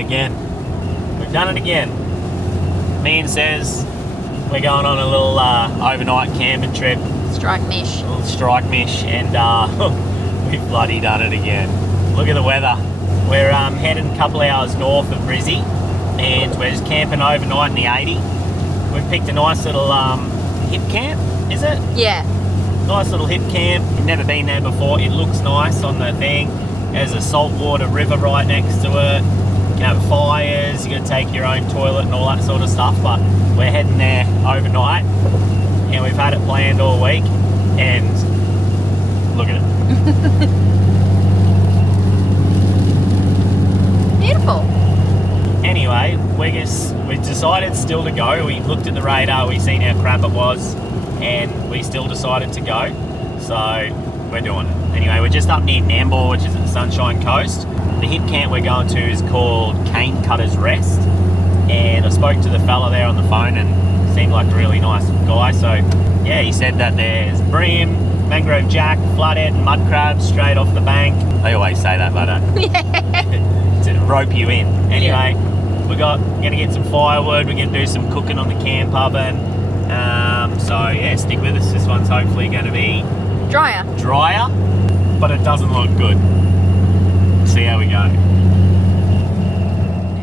it again. We've done it again. Me and Says, we're going on a little overnight camping trip. Strike mish. A little strike mish, and we've bloody done it again. Look at the weather. We're heading a couple hours north of Brizzy, and we're just camping overnight in the 80. We've picked a nice little hip camp, is it? Yeah. Nice little hip camp. You've never been there before. It looks nice on the thing. There's a saltwater river right next to it. You can have fires. You got to take your own toilet and all that sort of stuff. But we're heading there overnight, and we've had it planned all week. And look at it. Beautiful. Anyway, we decided still to go. We looked at the radar. We seen how crap it was, and we still decided to go. So we're doing it. Anyway, we're just up near Nambour, which is at the Sunshine Coast. The hip camp we're going to is called Cane Cutter's Rest, and I spoke to the fella there on the phone and seemed like a really nice guy. So yeah, he said that there's bream, mangrove jack, flathead and mud crabs straight off the bank. They always say that, but to rope you in. Anyway, we're gonna get some firewood. We're gonna do some cooking on the camp oven. So yeah, stick with us. This one's hopefully going to be Drier, but it doesn't look good. See how we go.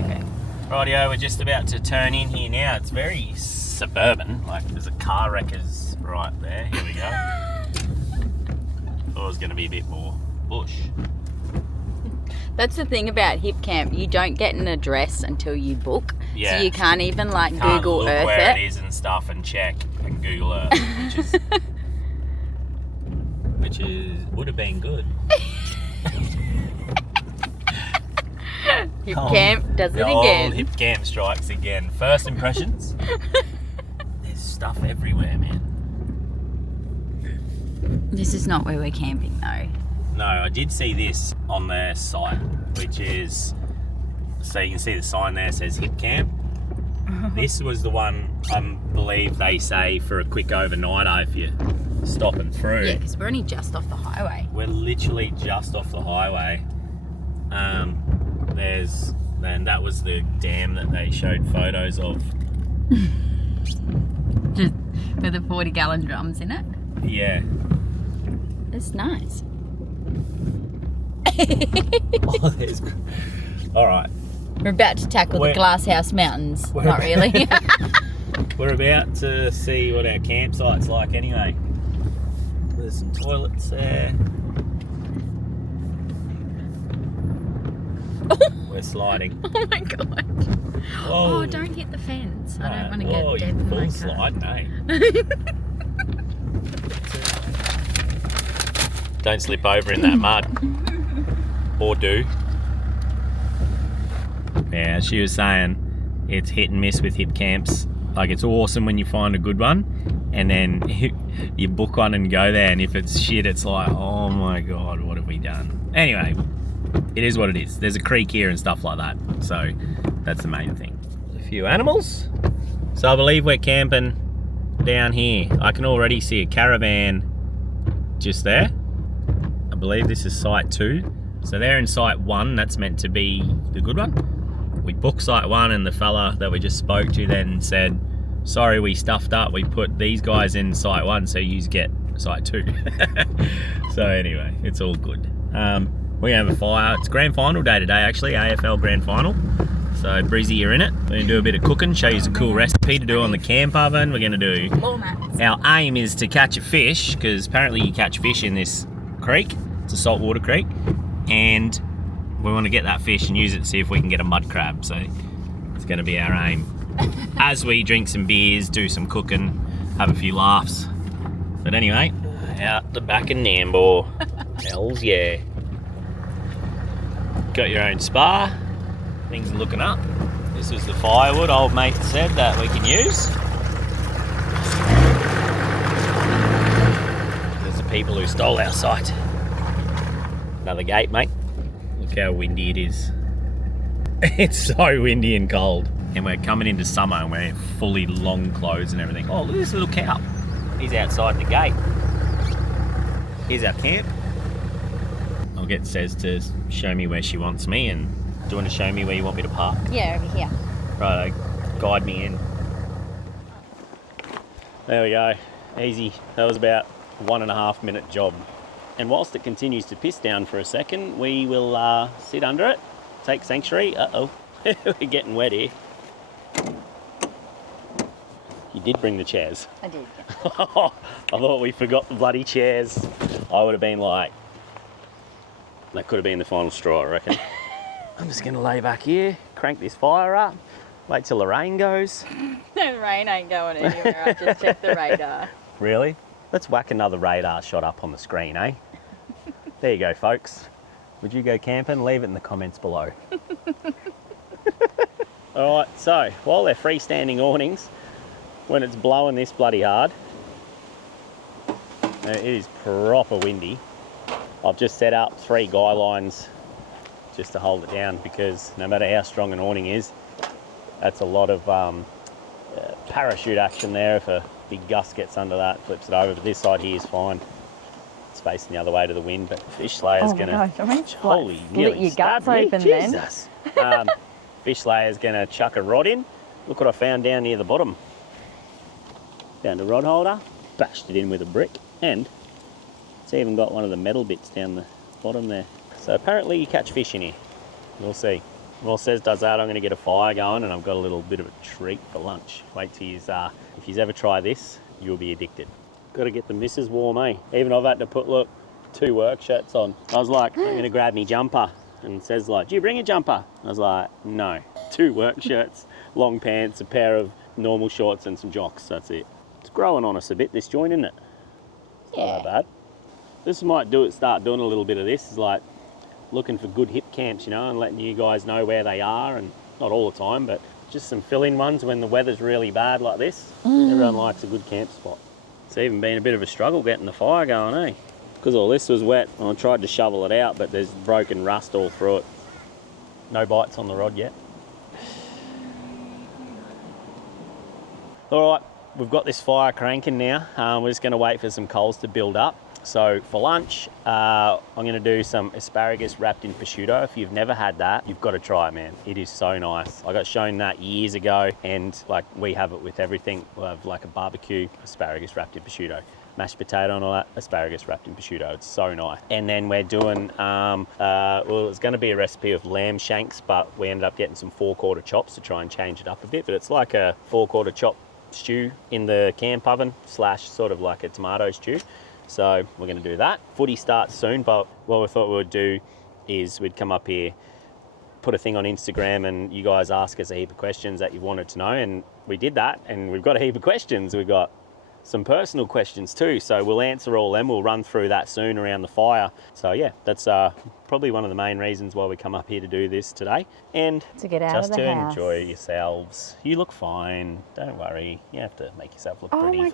Okay. Rightio, we're just about to turn in here now. It's very suburban. Like there's a car wreckers right there. Here we go. Thought it was going to be a bit more bush. That's the thing about hip camp. You don't get an address until you book. Yeah. So you can't even like Can't Google look Earth where it. it is and stuff and check and Google Earth, which would have been good. Hip camp does it The again. old hip camp strikes again. First impressions. There's stuff everywhere, man. This is not where we're camping though. No, I did see this on their site, which is, so you can see the sign there says hip camp. This was the one I believe they say for a quick overnighter if you're stopping through. Yeah, because we're only just off the highway. We're literally just off the highway. And that was the dam that they showed photos of. Just with the 40-gallon drums in it. Yeah. It's nice. Oh, all right. We're about to tackle the Glasshouse Mountains. Not really. We're about to see what our campsite's like anyway. There's some toilets there. We're sliding. Oh my god. Whoa. Oh, don't hit the fence. I don't want to Whoa, get dead in my car. sliding, eh? Don't slip over in that mud. Or do. Yeah, she was saying it's hit and miss with hip camps. Like it's awesome when you find a good one, and then you book one and go there, and if it's shit, it's like, oh my god, what have we done? Anyway, it is what it is. There's a creek here and stuff like that, so that's the main thing. There's a few animals. So I believe we're camping down here. I can already see a caravan just there. I believe this is site 2. So they're in site 1, that's meant to be the good one. We booked site 1 and the fella that we just spoke to then said, sorry, we stuffed up. We put these guys in site 1, so you get site 2. So anyway, it's all good. We're gonna have a fire. It's grand final day today actually, AFL grand final. So Breezy, you're in it. We're gonna do a bit of cooking, show you a cool recipe to do on the camp oven. We're gonna do, our aim is to catch a fish, because apparently you catch fish in this creek. It's a saltwater creek. And we want to get that fish and use it to see if we can get a mud crab. So it's going to be our aim. As we drink some beers, do some cooking, have a few laughs. But anyway, out the back of Nambour. Hells yeah. Got your own spa. Things are looking up. This was the firewood old mate said that we can use. There's the people who stole our site. Another gate, mate. Look how windy it is. It's so windy and cold. And we're coming into summer and we're fully long clothes and everything. Oh, look at this little cow. He's outside the gate. Here's our camp. I'll get Sez to show me where she wants me and Do you want to show me where you want me to park? Yeah, over here. Right, guide me in. There we go, easy. That was about a 1.5 minute job. And whilst it continues to piss down for a second, we will sit under it, take sanctuary. Uh-oh, we're getting wet here. You did bring the chairs. I did. I thought we forgot the bloody chairs. I would have been like, that could have been the final straw, I reckon. I'm just gonna lay back here, crank this fire up, wait till the rain goes. The rain ain't going anywhere. I just checked the radar. Really? Let's whack another radar shot up on the screen, eh? There you go, folks. Would you go camping? Leave it in the comments below. All right, so while they're freestanding awnings, when it's blowing this bloody hard, it is proper windy. I've just set up 3 guy lines just to hold it down, because no matter how strong an awning is, that's a lot of parachute action there. If a big gust gets under that, flips it over. But this side here is fine. It's facing the other way to the wind, but Fish Slayer's gonna... Holy, split your guts open then. Jesus. Fish Slayer's gonna chuck a rod in. Look what I found down near the bottom. Found a rod holder, bashed it in with a brick, and it's even got one of the metal bits down the bottom there. So apparently you catch fish in here. We'll see. Well, Says does that, I'm going to get a fire going, and I've got a little bit of a treat for lunch. Wait till you, if you ever try this, you'll be addicted. Got to get the missus warm, eh? Even I've had to put, look, 2 work shirts on. I was like, I'm going to grab me jumper. And Says like, do you bring a jumper? I was like, no. 2 work shirts, long pants, a pair of normal shorts and some jocks, that's it. It's growing on us a bit, this joint, isn't it? It's not that bad. This might start doing a little bit of this, is like looking for good hip camps, you know, and letting you guys know where they are, and not all the time, but just some fill-in ones when the weather's really bad like this. Everyone likes a good camp spot. It's even been a bit of a struggle getting the fire going, eh? Because all this was wet. I tried to shovel it out, but there's broken rust all through it. No bites on the rod yet. All right, we've got this fire cranking now. We're just going to wait for some coals to build up. So for lunch, I'm going to do some asparagus wrapped in prosciutto. If you've never had that, you've got to try it, man. It is so nice. I got shown that years ago, and like we have it with everything. We'll have like a barbecue, asparagus wrapped in prosciutto. Mashed potato and all that, asparagus wrapped in prosciutto. It's so nice. And then we're doing, well, it's going to be a recipe of lamb shanks, but we ended up getting some 4-quarter chops to try and change it up a bit. But it's like a 4-quarter chop stew in the camp oven / sort of like a tomato stew. So we're going to do that. Footy starts soon, but what we thought we would do is we'd come up here, put a thing on Instagram, and you guys ask us a heap of questions that you wanted to know, and we did that, and we've got a heap of questions. We've got some personal questions too, so we'll answer all them. We'll run through that soon around the fire. So yeah, that's probably one of the main reasons why we come up here to do this today, and to get out just of the to house. Enjoy yourselves. You look fine, don't worry. You have to make yourself look pretty. My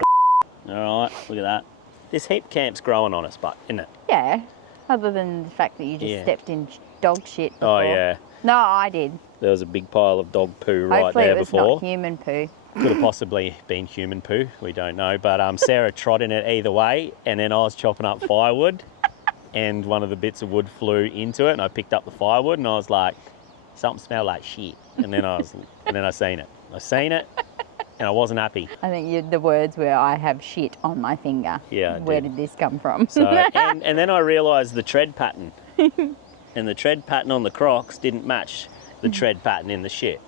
All right, look at that. This heap camp's growing on us, but isn't it? Yeah, other than the fact that you just stepped in dog shit before. Oh yeah. No, I did. There was a big pile of dog poo right Hopefully there it was before. not human poo. Could have possibly been human poo, we don't know. But Sarah trod in it either way, and then I was chopping up firewood, and one of the bits of wood flew into it, and I picked up the firewood, and I was like, something smelled like shit. And then I seen it. I seen it, and I wasn't happy. I think the words were, I have shit on my finger. Yeah, Where did this come from? So, and then I realised the tread pattern. And the tread pattern on the Crocs didn't match the tread pattern in the shit.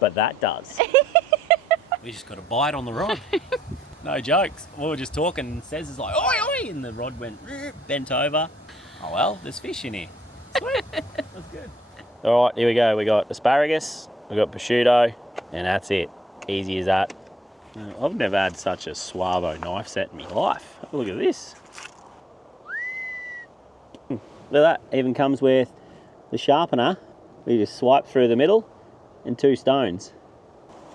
But that does. We just got a bite on the rod. No jokes. We were just talking, and Says is like, oi, oi, and the rod went, bent over. Oh well, there's fish in here. Sweet. That's good. All right, here we go. We got asparagus, we got prosciutto, and that's it. Easy as that. I've never had such a Suavo knife set in my life. Have a look at this. Look at that. Even comes with the sharpener. We just swipe through the middle and 2 stones.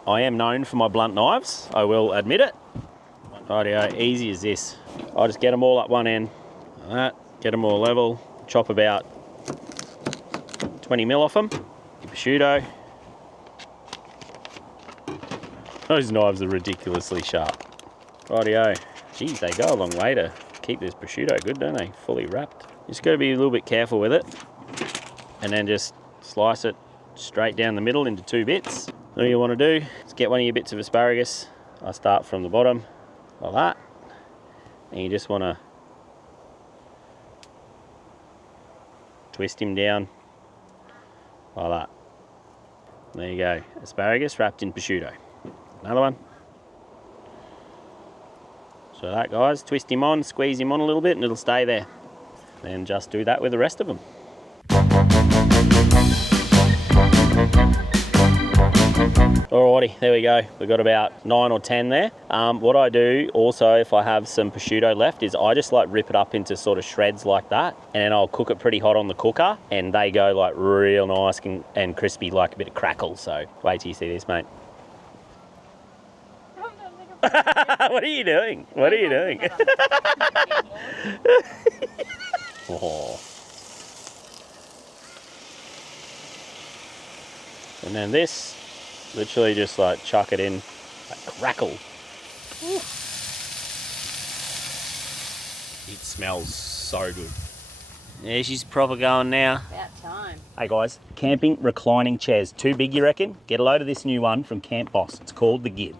I am known for my blunt knives, I will admit it. Rightio, easy as this. I'll just get them all up one end, like that, get them all level, chop about 20 mil off them. Prosciutto. Those knives are ridiculously sharp. Rightio. Geez, they go a long way to keep this prosciutto good, don't they? Fully wrapped. Just got to be a little bit careful with it. and then just slice it straight down the middle into 2 bits. All you want to do is get one of your bits of asparagus. I start from the bottom like that, and you just want to twist him down like that. There you go, asparagus wrapped in prosciutto. Another one. So that, guys, twist him on, squeeze him on a little bit, and it'll stay there. Then just do that with the rest of them. Alrighty, there we go. We've got about 9 or 10 there. What I do also, if I have some prosciutto left, is I just like rip it up into sort of shreds like that, and then I'll cook it pretty hot on the cooker, and they go like real nice and crispy, like a bit of crackle. So wait till you see this, mate. What are you doing? What are you doing? Oh. And then this, literally just like chuck it in, like crackle. Ooh. It smells so good. Yeah, she's proper going now. About time. Hey guys, camping reclining chairs. Too big, you reckon? Get a load of this new one from Camp Boss. It's called the Gib.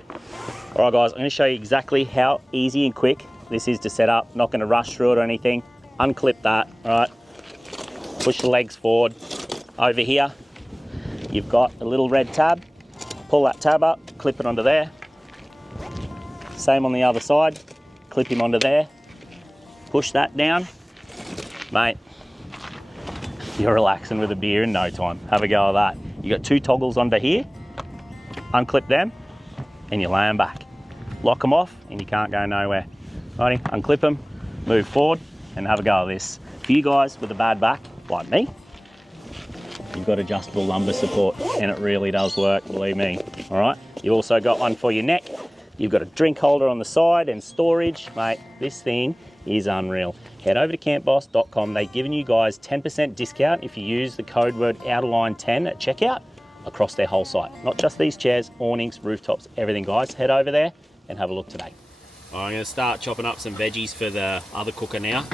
All right guys, I'm gonna show you exactly how easy and quick this is to set up. Not gonna rush through it or anything. Unclip that, all right? Push the legs forward. Over here, you've got a little red tab. Pull that tab up, clip it onto there. Same on the other side. Clip him onto there. Push that down. Mate, you're relaxing with a beer in no time. Have a go of that. You got 2 toggles under here. Unclip them, and you lay them back. Lock them off, and you can't go nowhere. Righty, unclip them, move forward, and have a go of this. For you guys with a bad back, like me, you've got adjustable lumbar support, and it really does work, believe me. All right, you've also got one for your neck. You've got a drink holder on the side and storage. Mate, this thing is unreal. Head over to campboss.com. They've given you guys 10% discount if you use the code word OUTERLINE10 at checkout across their whole site. Not just these chairs, awnings, rooftops, everything, guys. Head over there and have a look today. I'm going to start chopping up some veggies for the other cooker now.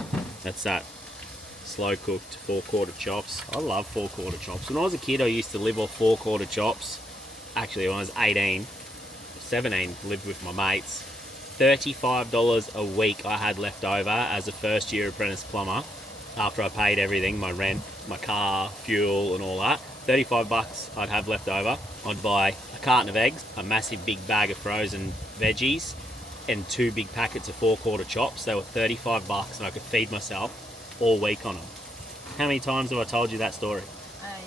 That's that slow cooked 4/4 chops. I love 4/4 chops. When I was a kid, I used to live off 4/4 chops. Actually, when I was 18, 17, lived with my mates. $35 a week I had left over as a first year apprentice plumber after I paid everything, my rent, my car, fuel and all that. 35 bucks I'd have left over. I'd buy a carton of eggs, a massive big bag of frozen veggies, and 2 big packets of 4/4 chops. They were 35 bucks and I could feed myself all week on them. How many times have I told you that story?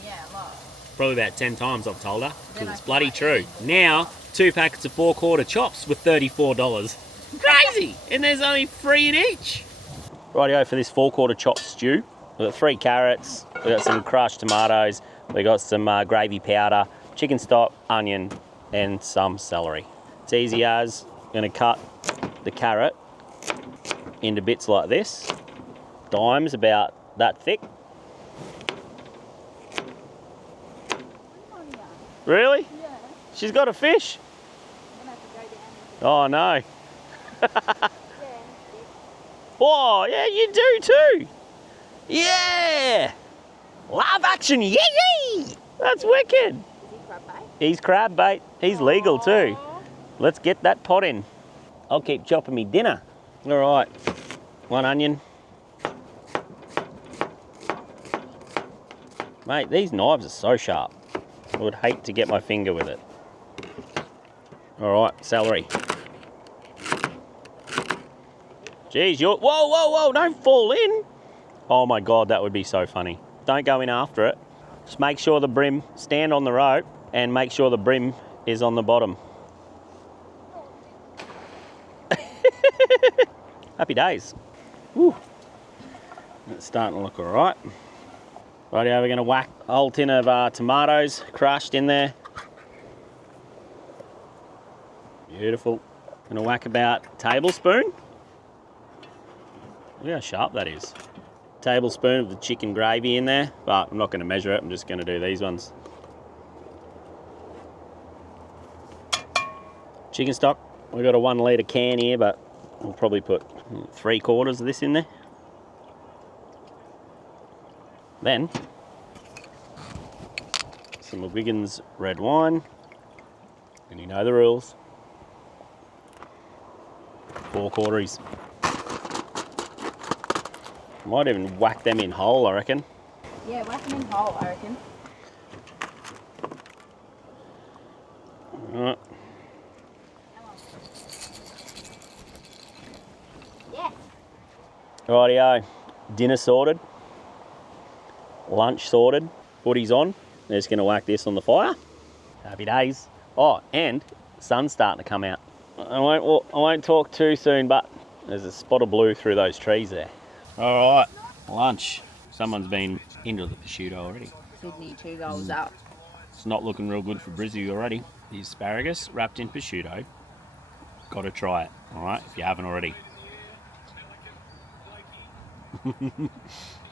Yeah, a lot. Probably about 10 times I've told her, because it's bloody true. Now, 2 packets of 4/4 chops with $34. Crazy! And there's only 3 in each. Rightio for this 4/4 chop stew. We've got 3 carrots, we've got some crushed tomatoes, we've got some gravy powder, chicken stock, onion, and some celery. It's easy as. I'm going to cut the carrot into bits like this. Dimes about that thick. Really? Yeah. She's got a fish. I'm gonna have to go down. Oh no. Yeah. Oh yeah, you do too. Yeah. Love action, yee yee. That's wicked. Is he crab bait? He's crab bait. He's legal too. Aww. Let's get that pot in. I'll keep chopping me dinner. All right. 1 onion. Mate, these knives are so sharp. I would hate to get my finger with it. All right, celery. Jeez, you're... Whoa, whoa, whoa, don't fall in. Oh my God, that would be so funny. Don't go in after it. Just make sure the brim, stand on the rope and make sure the brim is on the bottom. Happy days. Woo. It's starting to look all right. Rightio, we're going to whack a whole tin of tomatoes crushed in there. Beautiful. Going to whack about a tablespoon. Look how sharp that is. Tablespoon of the chicken gravy in there, but I'm not going to measure it. I'm just going to do these ones. Chicken stock. We've got a 1 litre can here, but we'll probably put 3/4 of this in there. Then Some Wiggins red wine. And you know the rules. 4 quarters. Might even whack them in whole, I reckon. Yeah, whack them in whole, I reckon. Alright. Yeah. Rightio. Dinner sorted. Lunch sorted. Footy's on. They're just going to whack this on the fire. Happy days. Oh, and sun's starting to come out. I won't talk too soon, but there's a spot of blue through those trees there. All right, lunch. Someone's been into the prosciutto already. Sydney, 2 goals up. It's not looking real good for Brizzy already. The asparagus wrapped in prosciutto. Got to try it, all right, if you haven't already.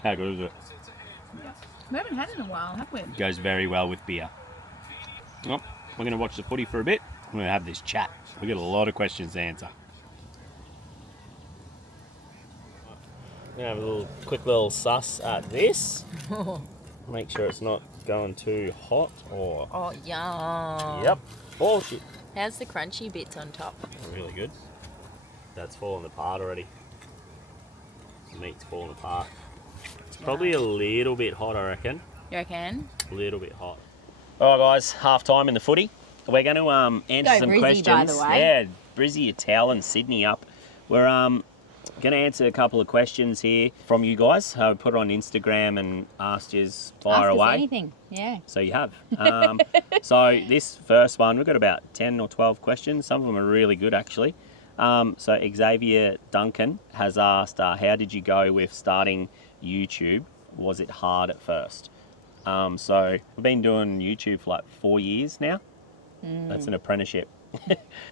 How good is it? We haven't had it in a while, have we? It goes very well with beer. Well, we're going to watch the footy for a bit. We're going to have this chat. We've got a lot of questions to answer. We're going to have a quick little suss at this. Make sure it's not going too hot or... Oh, yum. Yep. Oh, shit. How's the crunchy bits on top? Really good. That's falling apart already. The meat's falling apart. It's probably a little bit hot, I reckon. You reckon? A little bit hot. All right, guys. Half time in the footy. We're going to answer some Brizzy, questions. by the way. Yeah, Brizzy, you're toweling Sydney up. We're going to answer a couple of questions here from you guys. I put it on Instagram and asked you fire Ask us away. anything, yeah. So you have. So this first one, we've got about 10 or 12 questions. Some of them are really good, actually. So Xavier Duncan has asked, how did you go with starting YouTube? Was it hard at first? So I've been doing YouTube for like 4 years now. That's an apprenticeship.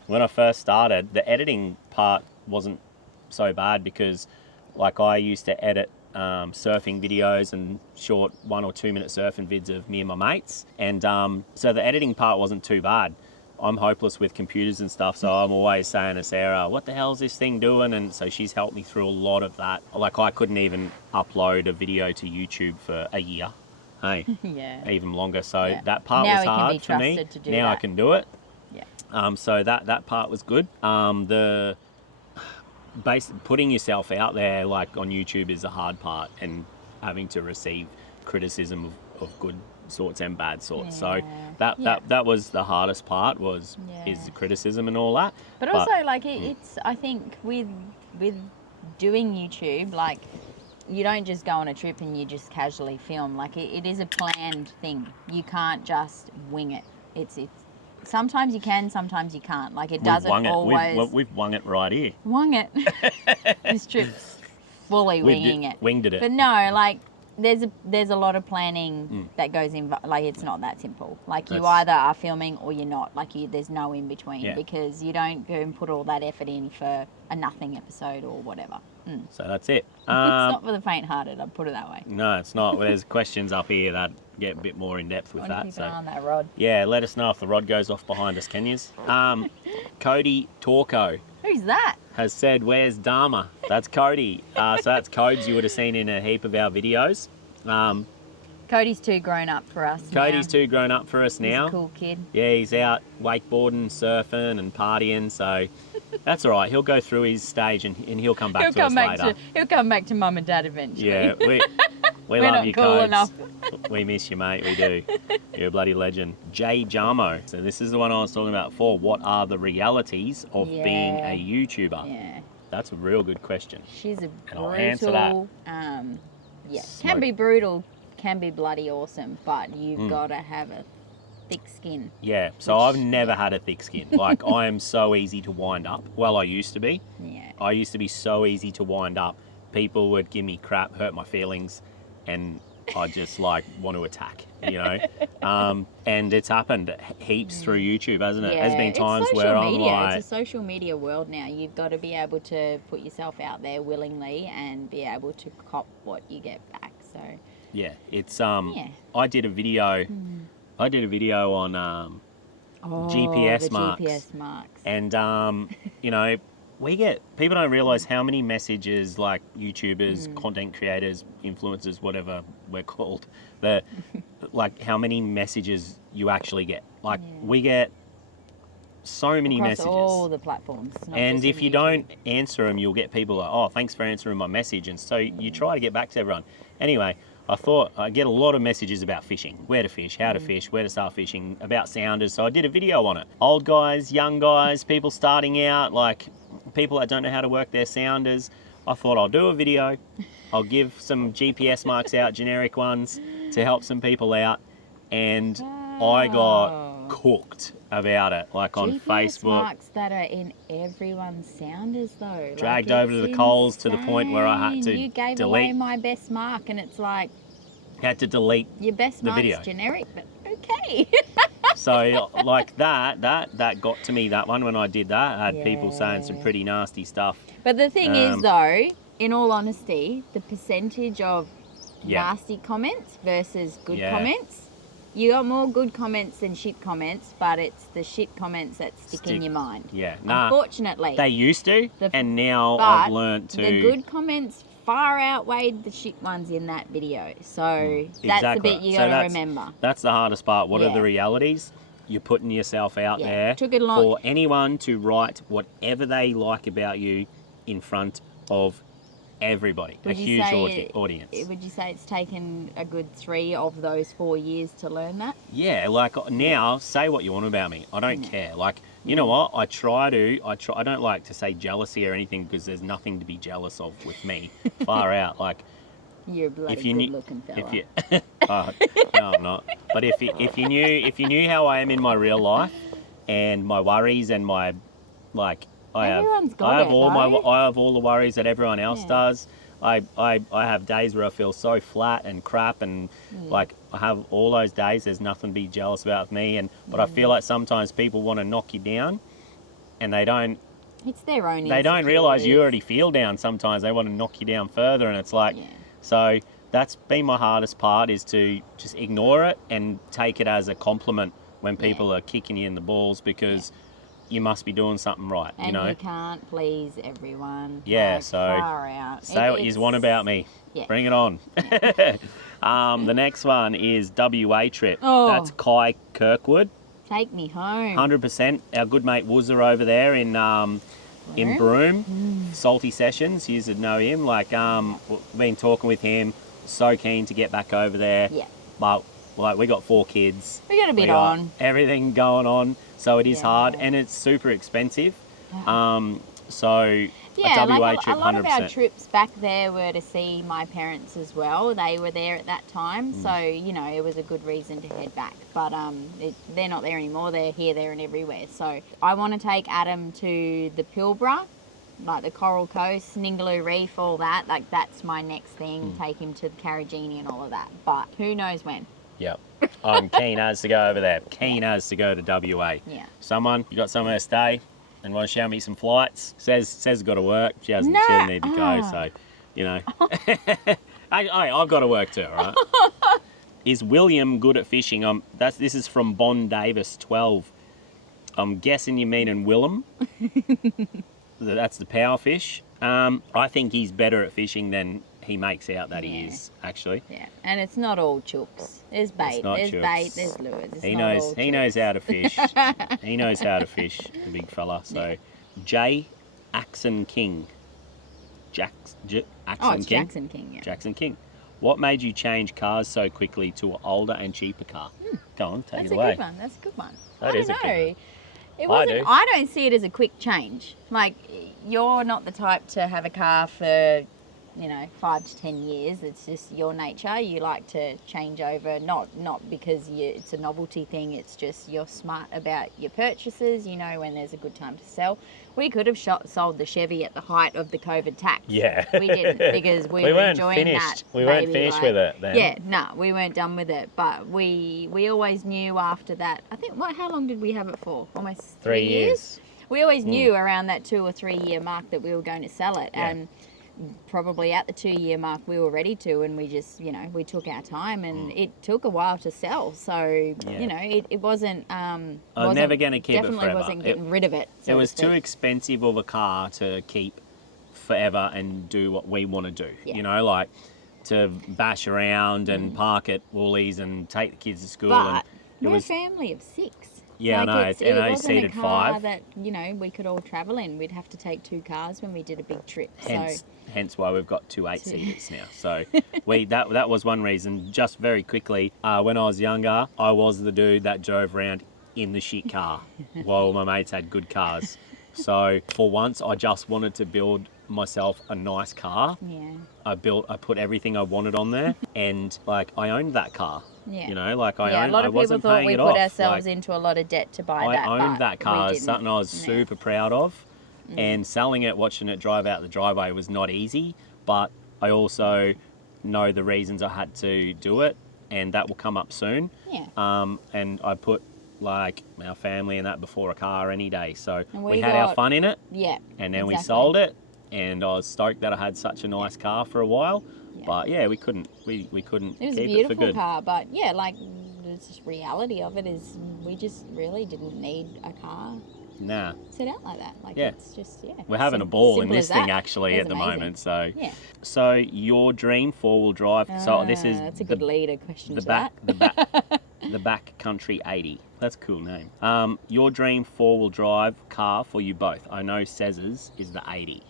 When I first started, the editing part wasn't so bad because like I used to edit surfing videos and short 1 or 2 minute surfing vids of me and my mates. And so the editing part wasn't too bad. I'm hopeless with computers and stuff, so I'm always saying to Sarah, what the hell's this thing doing? And so she's helped me through a lot of that. Like I couldn't even upload a video to YouTube for a year. Hey, Yeah. even longer. So Yeah. that part Now was we can hard be for me. trusted to do now I that. can do it. Yeah. So that part was good. The putting yourself out there like on YouTube is the hard part, and having to receive criticism of good sorts and bad sorts. So Yeah. that was the hardest part is the criticism and all that. But also, like, it's, I think, with doing YouTube, like, you don't just go on a trip and you just casually film. Like, it is a planned thing. You can't just wing it. It's sometimes you can, sometimes you can't. Like, it doesn't always... We've wung it right here. Wung it. This trip's fully winging it. Winged it. But no, like, there's a lot of planning that goes in. Like, it's not that simple. Like, you either are filming or you're not. Like, there's no in between because you don't go and put all that effort in for a nothing episode or whatever. So that's it. It's not for the faint-hearted. I'd put it that way. No, it's not. Well, there's questions up here that get a bit more in depth with that. Keep an eye on that rod. Yeah, let us know if the rod goes off behind us, can yous? Cody Torco Who's that? has said, where's Dharma? That's Cody. So that's codes you would have seen in a heap of our videos. Cody's too grown up for us. Cody's too grown up for us now. He's a cool kid. Yeah, he's out wakeboarding, surfing and partying, so that's all right. He'll go through his stage and he'll come back to us later. He'll come back to mum and dad eventually. Yeah, we We're love not you, cool Codes. enough. We miss you, mate. We do. You're a bloody legend. Jay Jarmo. So this is the one I was talking about before. What are the realities of being a YouTuber? Yeah. That's a real good question. She's a And I'll answer that. brutal. Can be brutal, can be bloody awesome, but you've got to have a thick skin. Yeah, so I've never had a thick skin. Like, I am so easy to wind up. Well, I used to be. Yeah. I used to be so easy to wind up. People would give me crap, hurt my feelings, and I just, like, want to attack, you know? And it's happened heaps through YouTube, hasn't it? Yeah, There's been times it's where I'm media. like... It's a social media world now. You've got to be able to put yourself out there willingly and be able to cop what you get back, so... Yeah, it's I did a video. I did a video on GPS the marks. GPS marks. And you know, people don't realise how many messages like YouTubers, content creators, influencers, whatever we're called, like how many messages you actually get. Like we get so many Across messages. all the platforms. Not And just if on you YouTube. don't answer them, you'll get people like, oh, thanks for answering my message. And so you try to get back to everyone. Anyway, I thought I get a lot of messages about fishing, where to fish, how to fish, where to start fishing, about sounders. So I did a video on it. Old guys, young guys, people starting out, like people that don't know how to work their sounders. I thought I'll do a video. I'll give some GPS marks out, generic ones, to help some people out. And I got cooked about it, like on GPS Facebook. marks that are in everyone's sounders though. Dragged like, over to the coals to the point where I had to You gave away delete. my best mark, and it's like Had to delete. your best the mark's video. generic, but okay. So like that got to me, that one, when I did that. I had people saying some Yeah. pretty nasty stuff. But the thing is, though, in all honesty, the percentage of Yeah. nasty comments versus good Yeah. comments, you got more good comments than shit comments, but it's the shit comments that stick in your mind. Yeah, nah. Unfortunately. They used to, and now but I've learned to. The good comments far outweighed the shit ones in that video. So that's the exactly. bit you So got to that's- remember. That's the hardest part. What are Yeah. the realities? You're putting yourself out Yeah. there Took it a lot. for anyone to write whatever they like about you in front of everybody, Would a you huge say audience. Would you say it's taken a good 3 of those 4 years to learn that? Yeah, like now, say what you want about me. I don't care. Like, you know what? I don't like to say jealousy or anything, because there's nothing to be jealous of with me. Far out. Like, You're a bloody if you knew, good-looking fella. if you, oh, no, I'm not. But if you knew how I am in my real life, and my worries and my, like, Everyone's got I have it, all though. I have all the worries that everyone else Yeah. does. I have days where I feel so flat and crap, and like I have all those days. There's nothing to be jealous about with me, but I feel like sometimes people want to knock you down, and they don't. It's their own. They don't realise you insecurities. already feel down. Sometimes they want to knock you down further, and it's like, Yeah. so that's been my hardest part, is to just ignore it and take it as a compliment when people are kicking you in the balls, because you must be doing something right, And you know. you can't please everyone. Yeah, like, so far out. Say what you want about me. Yeah. Bring it on. The next one is WA trip. Oh. That's Kai Kirkwood. Take me home. 100%. Our good mate Woozer over there in Broome. Salty Sessions. You would know him. Like, we've been talking with him. So keen to get back over there. Yeah. But like, we got 4 kids. We got a bit got on. everything going on. So it is Yeah. hard, and it's super expensive. So Yeah, a WA like trip, a lot of 100%. our trips back there were to see my parents as well. They were there at that time, Mm. so you know it was a good reason to head back. But they're not there anymore. They're here, there, and everywhere. So I want to take Adam to the Pilbara, like the Coral Coast, Ningaloo Reef, all that. Like that's my next thing. Mm. Take him to the Carragini and all of that. But who knows when? Yep. I'm keen as to go over there. Keen as to go to WA. Yeah. Someone, you got somewhere to stay and want to show me some flights? Says got to work. She hasn't. She Nah. doesn't need to go. So, you know. I've got to work too. All right. Is William good at fishing? This is from Bond Davis 12. I'm guessing you meaning Willem. That's the power fish. I think he's better at fishing than he makes out that he Yeah. is, actually. Yeah, and it's not all chooks. There's bait. not There's chooks. bait. There's lures. It's He not knows all he knows chooks. how to fish. He knows how to fish, the big fella. So, Jay Axon King. Axon Oh, it's King. Jackson King. Yeah. Jackson King. What made you change cars so quickly to an older and cheaper car? Go on, take That's it a away. good one. That's a good one. That I is a don't good know. one. It I wasn't. do. I don't see it as a quick change. Like you're not the type to have a car for, 5 to 10 years. It's just your nature. You like to change over, not because it's a novelty thing. It's just you're smart about your purchases. You know when there's a good time to sell. We could have sold the Chevy at the height of the COVID tax. Yeah. We didn't because we were weren't enjoying finished. that. We weren't baby, finished like- with it then. Yeah, no, we weren't done with it. But we always knew after that. I think how long did we have it for? Almost 3 years. We always knew around that 2 or 3 year mark that we were going to sell it, Yeah. and probably at the 2 year mark we were ready to, and we just we took our time, and it took a while to sell. So it wasn't. I'm never going to keep it definitely forever. wasn't getting rid of it. so It to was too speak. expensive of a car to keep forever and do what we want to do. Yeah. You know, like to bash around and park at Woolies and take the kids to school. But And it we're was, a family of 6. yeah, I know. It And I wasn't a seated car 5. that, you know, we could all travel in. We'd have to take 2 cars when we did a big trip. Hence why we've got 2 8-seaters now. So that was one reason. Just very quickly, when I was younger, I was the dude that drove around in the shit car while my mates had good cars. So for once, I just wanted to build myself a nice car. Yeah. I put everything I wanted on there, and like I owned that car. Yeah. You know, like A lot of people thought we put ourselves into a lot of debt to buy that. I owned that car. It's something I was super proud of. And selling it, watching it drive out the driveway was not easy, but I also know the reasons I had to do it, and that will come up soon. Yeah. And I put like our family and that before a car any day. So And we had our fun in it. Yeah. And then we sold it, and I was stoked that I had such a nice car for a while. Yeah. But yeah, we couldn't It was keep a it for beautiful good. car, but yeah, like the just reality of it is we just really didn't need a car Nah. set out like that. Like Yeah. it's just We're having a ball in simple this as thing that. actually It's at the amazing. moment. So Yeah. so your dream 4-wheel drive. So this is That's a good leader question the to back that. the back country 80. That's a cool name. Your dream 4-wheel drive car for you both. I know Cez's is the 80.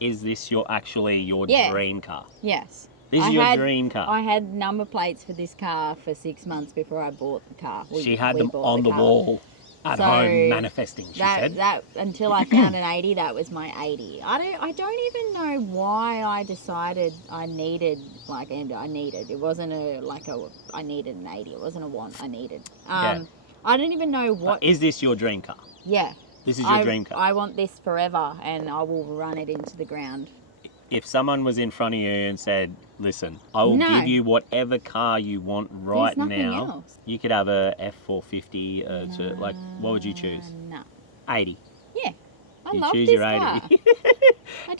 Is this your Yeah. dream car? Yes. This is your dream car. I had number plates for this car for 6 months before I bought the car. She had we them bought on the car. wall at So home manifesting, she said. That until I found an 80, that was my 80. I don't even know why I decided I needed it wasn't I needed an 80. It wasn't a want, I needed. Yeah. I don't even know what. But is this your dream car? Yeah. This is your dream car. I want this forever, and I will run it into the ground. If someone was in front of you and said, listen, I will give you whatever car you want right There's nothing now. else. You could have a F450, like, what would you choose? No. 80. Yeah. I You love choose this your 80. car. I do.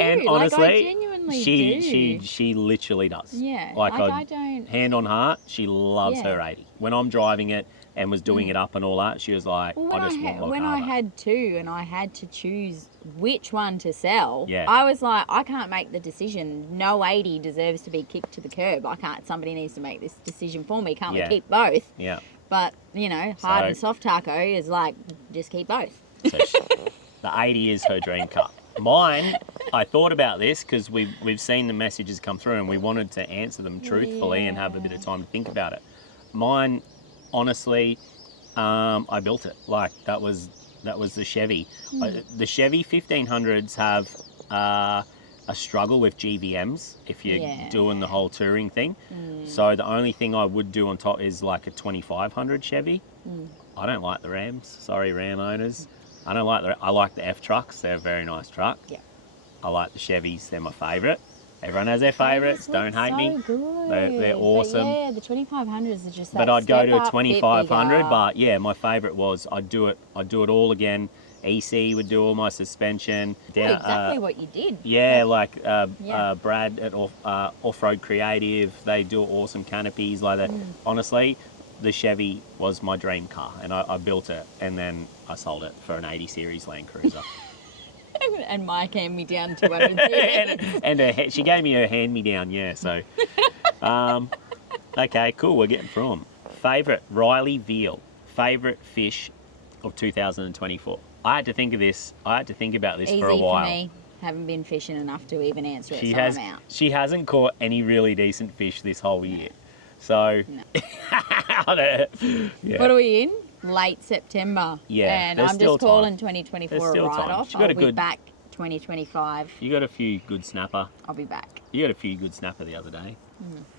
And I honestly, genuinely she do. literally does. Yeah. Like I don't. hand on heart, she loves Yeah. her 80. When I'm driving it and was doing it up and all that, she was like, Well, I just want my when car I back. had 2 and I had to choose which one to sell, Yeah. I was like, I can't make the decision. No 80 deserves to be kicked to the curb. I can't. Somebody needs to make this decision for me. Can't Yeah. we keep both? Yeah. But hard and soft taco is like, just keep both. So the 80 is her dream car. Mine, I thought about this because we've seen the messages come through and we wanted to answer them truthfully and have a bit of time to think about it. Mine, honestly, I built it. Like that was the Chevy. The Chevy 1500s have a struggle with GVMs if you're doing the whole touring thing. So the only thing I would do on top is like a 2500 Chevy. I don't like the Rams. Sorry, Ram owners. I like the F trucks. They're a very nice truck. Yeah. I like the Chevys. They're my favourite. Everyone has their favourites. Don't hate me. Good. They're awesome. But yeah, the 2500s are just that But I'd go to a step up, 2500. bit bigger. But yeah, my favourite was I'd do it all again. EC would do all my suspension. Well, exactly what you did. Yeah, like Brad at Off-Road Creative, they do awesome canopies like that. Honestly, the Chevy was my dream car, and I built it, and then I sold it for an 80 Series Land Cruiser. And Mike handed me down 200 and she gave me her hand-me-down, yeah, so. Okay, cool, we're getting through them. Favourite, Riley Veal. Favourite fish of 2024. I had to think about this for a while. Easy for me. Haven't been fishing enough to even answer it, I'm out. She hasn't caught any really decent fish this whole year. So, No. yeah. What are we in? Late September. Yeah, And there's I'm still just calling time. 2024 There's a still time. write-off. She's got I'll a be good- back 2025. You got a few good snapper. I'll be back. You got a few good snapper the other day.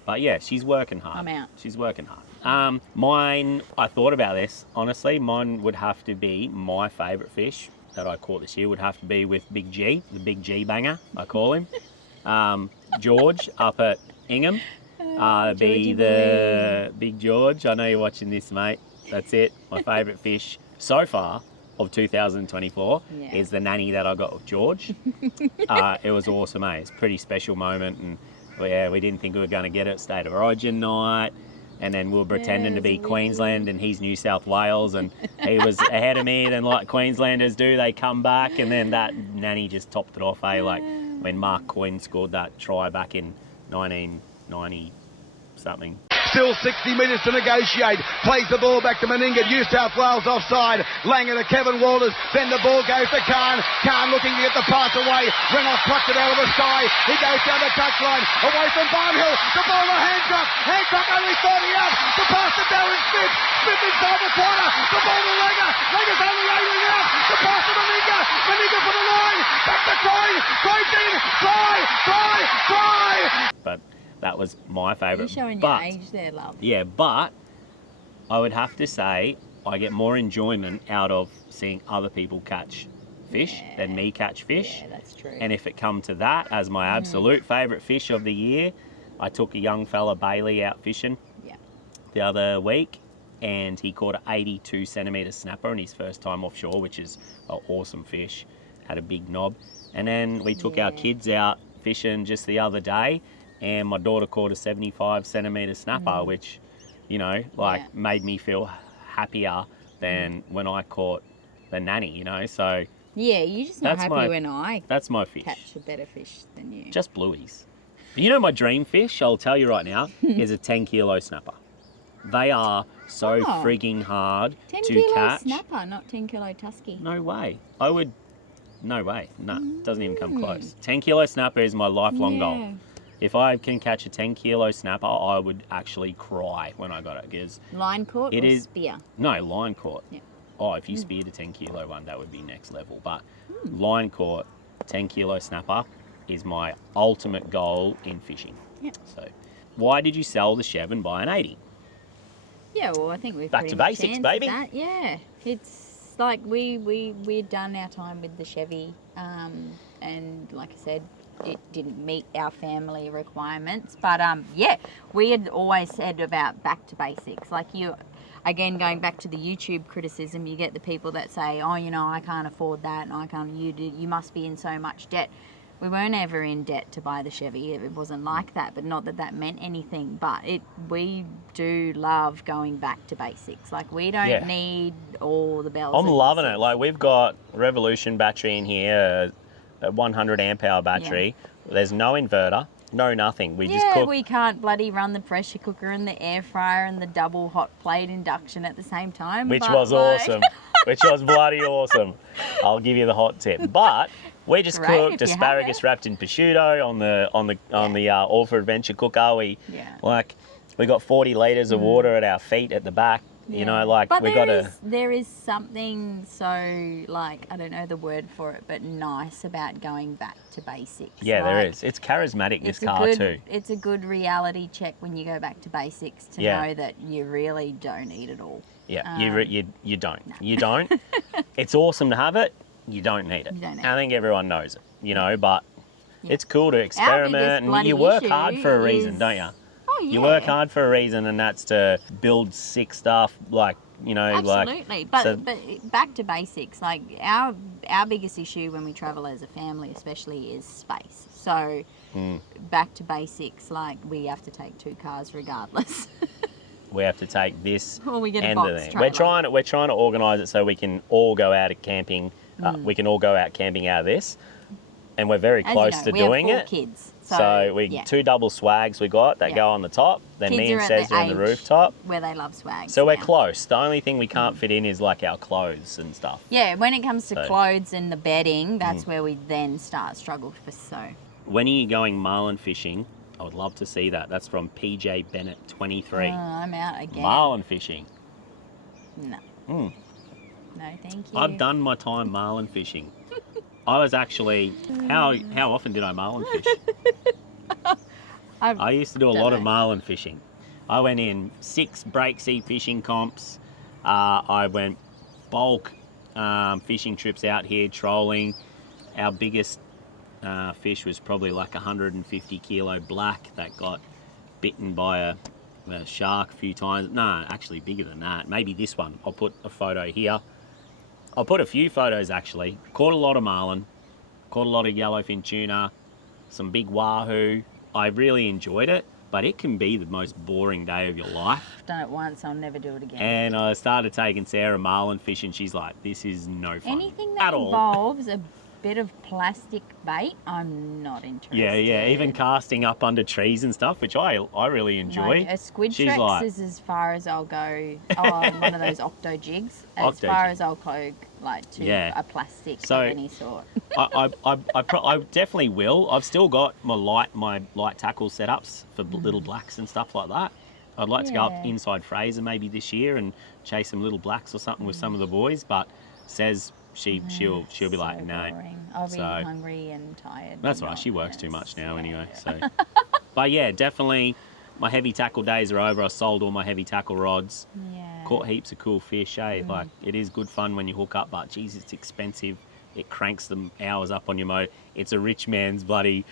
But yeah, she's working hard. I'm out. She's working hard. Mine, I thought about this. Honestly, mine would have to be my favourite fish that I caught this year would have to be with Big G, the Big G banger, I call him. George up at Ingham. Be the Big George. I know you're watching this, mate. That's it. My favourite fish so far of 2024 is the nanny that I got with George. It was awesome, eh? It's a pretty special moment, and yeah, we didn't think we were going to get it. State of Origin night, and then we were pretending to be Queensland, and he's New South Wales, and he was ahead of me. Then, like Queenslanders do, they come back, and then that nanny just topped it off, eh? Like when Mark Coyne scored that try back in 90 something. Still 60 metres to negotiate. Plays the ball back to Meninga. New South Wales offside. Langer to Kevin Walters. Then the ball goes to Khan. Khan looking to get the pass away. Reynolds plucked it out of the sky. He goes down the touchline. Away from Barnhill. The ball to Hancock. Hancock only 30 out. The pass to Darren Smith. Smith inside the corner. The ball to Langer. Langer's only 80 out. The pass to Meninga. Meninga for the line. Back to Croy. Croy's in. Try. But that was my favourite. You're showing but, your age there, love. Yeah, but I would have to say I get more enjoyment out of seeing other people catch fish than me catch fish. Yeah, that's true. And if it come to that as my absolute favourite fish of the year, I took a young fella, Bailey, out fishing the other week, and he caught an 82 centimetre snapper on his first time offshore, which is an awesome fish. Had a big knob. And then we took our kids out fishing just the other day, and my daughter caught a 75 centimetre snapper, which, you know, like made me feel happier than when I caught the nanny, you know. So yeah, you're just not happy when I that's my fish. catch a better fish than you. Just blueies. But you know, my dream fish, I'll tell you right now, is a 10 kilo snapper. They are so frigging hard 10 to kilo catch. snapper, not 10 kilo tusky. No way. No way. No, doesn't even come close. 10 kilo snapper is my lifelong goal. If I can catch a 10 kilo snapper, I would actually cry when I got it. Because line caught or spear? No, line caught. Yeah. Oh, if you speared a 10 kilo one, that would be next level. But line caught 10 kilo snapper is my ultimate goal in fishing. Yep. So why did you sell the Chev and buy an 80? Yeah, well, I think we've Back pretty to much basics, answered baby. that. Yeah, it's like we'd done our time with the Chevy, and like I said, it didn't meet our family requirements. But yeah, we had always said about back to basics. Like you, again, going back to the YouTube criticism, you get the people that say, oh, you know, I can't afford that, and I can't. You must be in so much debt. We weren't ever in debt to buy the Chevy. It wasn't like that, but not that that meant anything. But we do love going back to basics. Like, we don't need all the bells. I'm loving it. Like, we've got Revolution battery in here, a 100 amp hour battery. Yeah. There's no inverter, no nothing. We just cook. We can't bloody run the pressure cooker and the air fryer and the double hot plate induction at the same time. Which was awesome. Which was bloody awesome. I'll give you the hot tip. But we just cooked asparagus wrapped in prosciutto on the Orpha Adventure cooker. We got 40 litres of water at our feet at the back. Yeah. You know, like, but there is something so, like, I don't know the word for it, but nice about going back to basics. Yeah, there is. It's charismatic, this car too. It's a good reality check when you go back to basics to know that you really don't need it all. Yeah, you don't. No. You don't. It's awesome to have it. You don't need it. I think everyone knows it, you know, but it's cool to experiment, and you work hard for a reason, don't you? Oh, yeah. You work hard for a reason, and that's to build sick stuff, like, you know, absolutely. But back to basics. Like, our biggest issue when we travel as a family, especially, is space. So back to basics. Like, we have to take 2 cars regardless. We have to take this or we get a end box of it. trailer. We're trying to organise it so we can all go out camping. We can all go out camping out of this, and we're very close to doing it. We have 4 kids. So we 2 double swags we got that go on the top. Then kids me and Cez are on the rooftop. Where they love swag. So we're close. The only thing we can't fit in is like our clothes and stuff. Yeah, when it comes to clothes and the bedding, that's where we then struggle for so. When are you going marlin fishing? I would love to see that. That's from PJ Bennett 23. I'm out again. Marlin fishing. No. No, thank you. I've done my time marlin fishing. I was actually, how often did I marlin fish? I used to do a lot of marlin fishing. I went in 6 break sea fishing comps. I went bulk fishing trips out here, trolling. Our biggest fish was probably like 150 kilo black that got bitten by a shark a few times. No, actually bigger than that. Maybe this one. I'll put a photo here. I'll put a few photos actually. Caught a lot of marlin, caught a lot of yellowfin tuna, some big wahoo. I really enjoyed it, but it can be the most boring day of your life. I've done it once, I'll never do it again. And I started taking Sarah marlin fishing. She's like, this is no fun anything that involves bit of plastic bait, I'm not interested. Yeah. Even casting up under trees and stuff, which I really enjoy. Like a squid She's Trex like- is as far as I'll go. One of those octo jigs. As Octo far jig. as I'll go, like to Yeah. a plastic So- of any sort. I definitely will. I've still got my light tackle setups for little blacks and stuff like that. I'd like to go up Yeah. inside Fraser maybe this year and chase some little blacks or something with some of the boys, but says she'll be like, So no. boring. I'll be So- hungry and tired. That's and right. not- She works too yes, much now yeah, anyway. yeah. So, but yeah, definitely, my heavy tackle days are over. I sold all my heavy tackle rods. Yeah. Caught heaps of cool fish. Like it is good fun when you hook up, but geez, it's expensive. It cranks them hours up on your motor. It's a rich man's bloody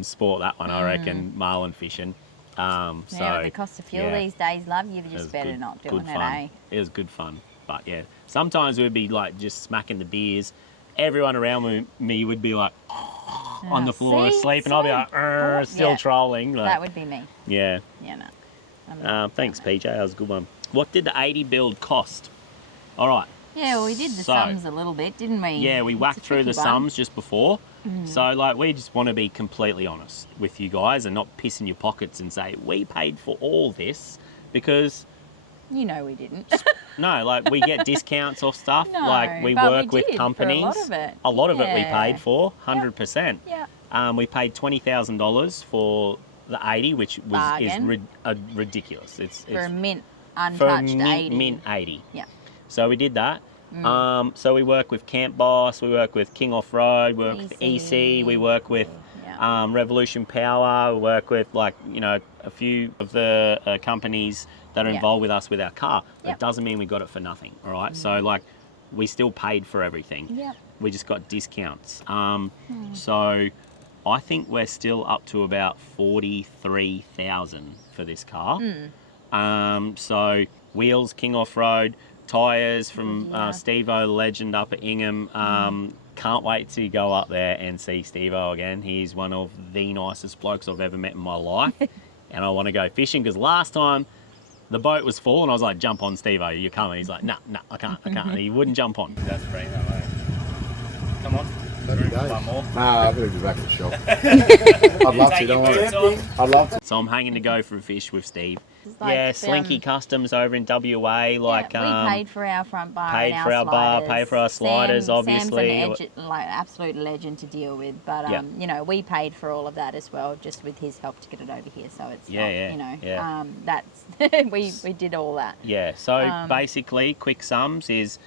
sport, that one, I reckon. Marlin fishing. Yeah, with the cost of fuel yeah. these days, love, you It just was better good- not good doing it, fun. eh? It was good fun. But yeah, sometimes we'd be like just smacking the beers. Everyone around me would be like on the floor see? asleep, and I'll be So like bored. still Yeah. trolling. Like, That would be me. yeah. Yeah, no. I'm not Thanks, doing PJ. That was a good one. What did the 80 build cost? All right. that. Yeah, well, we did the So- sums a little bit, didn't we? Yeah, we It's a whacked through the tricky one. sums just before. So, like, we just want to be completely honest with you guys and not piss in your pockets and say, we paid for all this because, You know we didn't. no, like, we get discounts off stuff. No, like, we but we work with did for a companies. lot of it. A lot of it we Yeah. paid for, 100%. Yeah. We paid $20,000 for the 80, which is Bargain. ridiculous. It's For a mint, for untouched mint, 80. mint 80. Yeah. So we did that. So we work with Camp Boss, we work with King Off Road, we work with EC, we work with Yeah. Revolution Power, we work with a few of the companies that are Yeah. involved with us with our car. Yep. That doesn't mean we got it for nothing, all right? So like we still paid for everything. Yep. We just got discounts. So I think we're still up to about 43,000 for this car. So wheels, King Off Road, tyres from Yeah. Steve-O, the legend up at Ingham. Can't wait to go up there and see Steve-O again. He's one of the nicest blokes I've ever met in my life. And I want to go fishing because last time the boat was full and I was like, jump on, Steve-O, you're coming. He's like, nah, I can't. And he wouldn't jump on. That's free, that way. Come on. One more. Nah, I'm going to be back at the shop. I'd love to, don't worry. I'd love to. So I'm hanging to go for a fish with Steve. It's like, Yeah, Slinky Customs over in WA. Like, yeah, we paid for our front bar, paid and for our bar, sliders. paid for our sliders, obviously. Sam's an absolute legend to deal with, but Yeah. you know, we paid for all of that as well, just with his help to get it over here. So it's Yeah, not, yeah, you know, yeah. that's we did all that. Yeah, so basically, quick sums is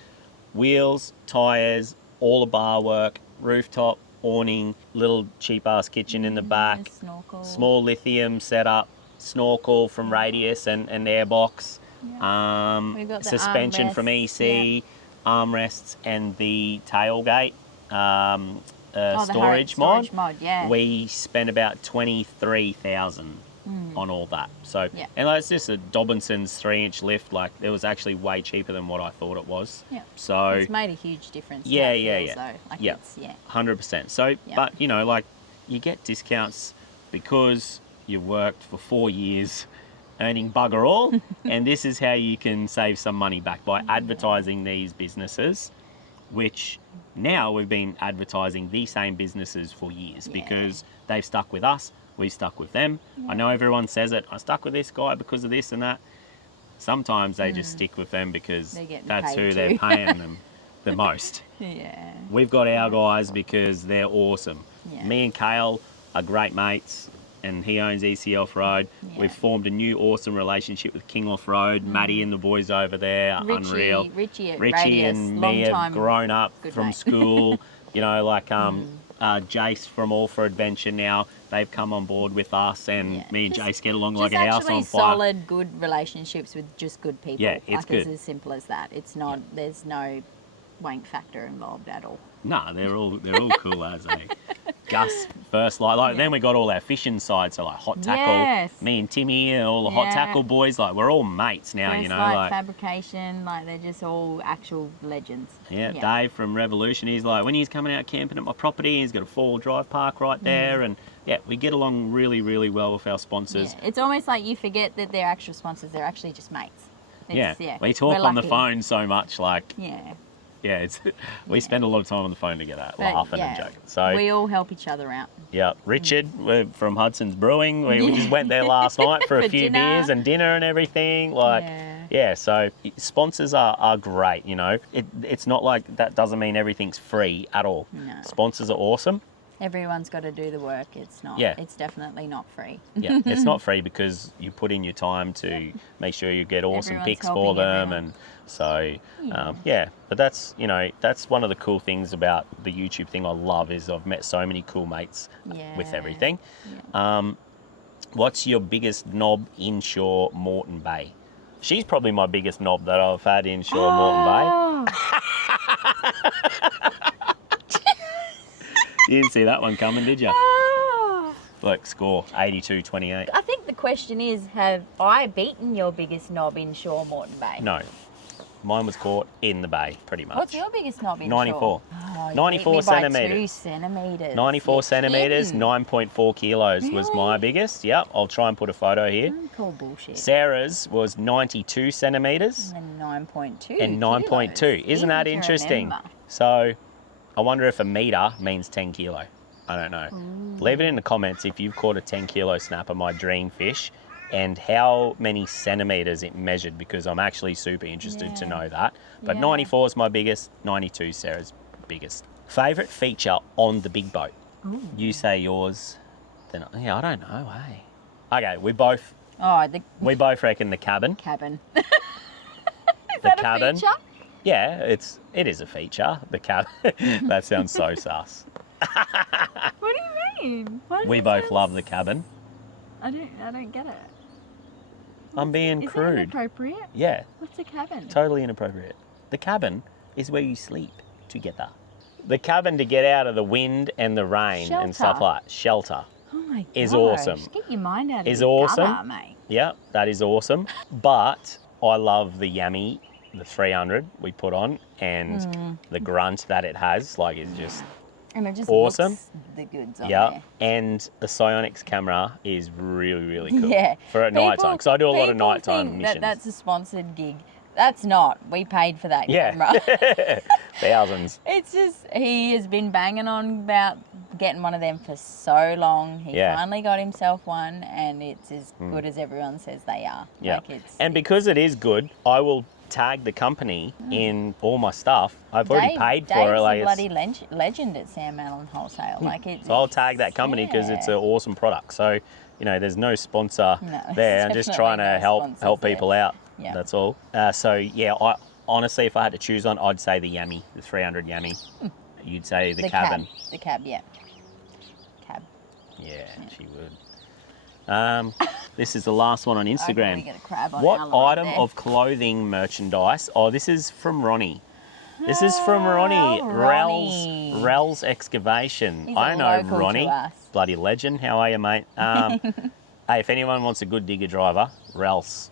wheels, tyres, all the bar work, rooftop, awning, little cheap-ass kitchen in the back, Snorkel. small lithium setup, snorkel from Radius and airbox, We've got the suspension from armrests, EC, armrests, and the tailgate Oh, the storage storage mod. mod, yeah. We spent about 23,000 on all that. So, Yeah. and like, it's just a Dobinson's 3-inch lift. Like, it was actually way cheaper than what I thought it was. Yeah. So, It's made a huge difference. Yeah, how it yeah, feels, yeah. Though. Like Yeah. It's, yeah. 100%. So, Yeah. but you know, like, you get discounts because you've worked for 4 years earning bugger all, and this is how you can save some money back by advertising these businesses, which now we've been advertising these same businesses for years because they've stuck with us, we've stuck with them. I know everyone says it, I stuck with this guy because of this and that. Sometimes they just stick with them because They're getting that's paid who too. they're paying them the most. Yeah. We've got our guys because they're awesome. Yeah. Me and Kale are great mates, and he owns EC Off-Road. Yeah. We've formed a new awesome relationship with King Off-Road. Maddie and the boys over there are unreal. Richie at Richie Radius, and long me have time grown up good from mate. school. You know, like Jace from All for Adventure now. They've come on board with us, and Yeah. me and Just- Jace get along Just like a house actually on fire. solid, good relationships with just good people. Yeah, it's like, good. It's as simple as that. It's not. There's no wank factor involved at all. Nah, they're all cool lads, eh? Gus first like then we got all our fishing side, so like hot tackle, Yes. me and Timmy and all the hot Yeah. tackle boys, like we're all mates now, you know, First Light like fabrication, like they're just all actual legends. yeah, Dave from Revolution, he's like, when he's coming out camping at my property, he's got a 4-wheel drive park right there, and yeah, we get along really, really well with our sponsors. Yeah. It's almost like you forget that they're actual sponsors. They're actually just mates. Yeah, It's, we talk we're on the lucky. phone so much, like Yeah. Yeah, we spend a lot of time on the phone together, But, laughing and joking. So we all help each other out. yeah, Richard we're from Hudson's Brewing. We just went there last night for a For few dinner. beers and dinner and everything. Like, yeah, so sponsors are great, you know. It's not like that doesn't mean everything's free at all. No. Sponsors are awesome. Everyone's got to do the work. It's not. Yeah. It's definitely not free. Yeah, it's not free because you put in your time to make sure you get awesome Everyone's picks for helping them, everyone. and so yeah. But that's that's one of the cool things about the YouTube thing. I love is I've met so many cool mates with everything. What's your biggest knob inshore Moreton Bay? She's probably my biggest knob that I've had inshore Moreton Bay. You didn't see that one coming, did you? Look, score 82-28. I think the question is, have I beaten your biggest knob in Shore Moreton Bay? No, mine was caught in the bay, pretty much. What's your biggest knob in 94. Shore? Oh, you 94 beat me by centimetres. 2 centimetres. 94 You're centimetres, kidding. 9.4 kilos was my biggest. Yep, I'll try and put a photo here. Call bullshit. Sarah's was 92 centimetres And 9.2. and 9.2. Isn't that Easy to interesting? remember. So I wonder if a metre means 10 kilo. I don't know. Leave it in the comments if you've caught a 10 kilo snapper, my dream fish, and how many centimetres it measured, because I'm actually super interested to know that. But 94 is my biggest, 92 Sarah's biggest. Favourite feature on the big boat? You say yours, then I don't know, hey. Okay, we both reckon the cabin. Cabin. The that cabin. a feature? Yeah, it is a feature. The cabin. That sounds so sus. What do you mean? Why does We it both sound love the cabin. I don't get it. I'm being Is that crude. inappropriate? Yeah, What's a cabin? totally inappropriate. The cabin is where you sleep together. The cabin to get out of the wind and the rain and stuff Shelter. like shelter. Oh my god. Is awesome. Get your mind out of Is the awesome. gutter, mate. Yeah, that is awesome. But I love the Yummy, the 300 we put on, and the grunt that it has. Like, it's just And it just awesome. looks the goods on yeah. there. And the Psionics camera is really, really cool. Yeah. For at night time, because I do a lot of People nighttime think missions. that's a sponsored gig. That's not. We paid for that Yeah. camera. Thousands. It's just, he has been banging on about getting one of them for so long. He finally got himself one, and it's as good as everyone says they are. Yeah. Like And because it is good, I will tag the company in all my stuff. I've already paid for it. Dave's Like, a bloody legend at Sam Allen Wholesale. Like it's, so I'll tag that company because it's an awesome product. So, there's no sponsor No, there. I'm just definitely trying to no help sponsors people there. out. Yeah. That's all. So yeah, I honestly, if I had to choose one, I'd say the Yummy, the 300 Yummy. You'd say the cabin. The cab, yeah. Cab. Yeah, she would. This is the last one on We Instagram. get a crab on What our line item there. of clothing merchandise? Oh, this is from Ronnie. This is from Ronnie. Ronnie. Rel's Excavation. He's I a know local Ronnie. to us. Bloody legend. How are you, mate? Hey, if anyone wants a good digger driver, Rel's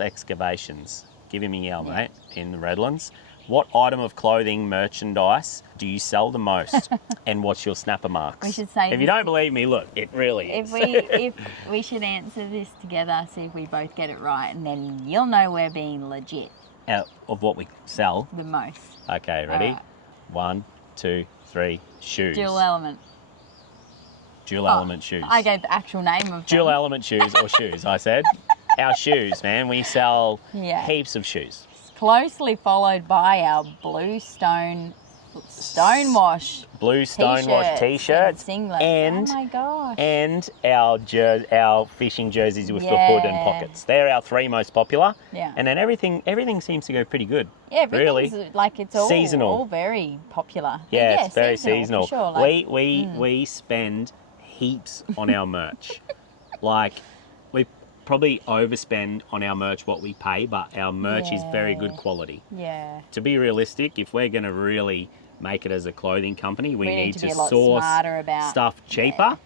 Excavations. Give him a yell, mate, in the Redlands. What item of clothing merchandise do you sell the most? And what's your snapper marks? We should say If you this- don't believe me, look, it really is. If we should answer this together, see if we both get it right, and then you'll know we're being legit Out of what we sell. the most. Okay, ready? Alright. 1, 2, 3, shoes. Dual element. Dual element shoes. I gave the actual name of Dual them. element shoes or shoes, I said. Our shoes, man. We sell Yeah. heaps of shoes. Closely followed by our blue stonewash Blue Stonewash t-shirts and singlets. and oh my gosh. and our fishing jerseys with the hood and Yeah. pockets. They're our three most popular. Yeah. And then everything seems to go pretty good. Yeah, really. everything's like it's all Seasonal. all very popular. Yeah, it's very seasonal. For sure. Like, We spend heaps on our merch. Like, we probably overspend on our merch what we pay, but our merch is very good quality. yeah. To be realistic, if we're going to really make it as a clothing company, we need to to be a lot source smarter about stuff cheaper.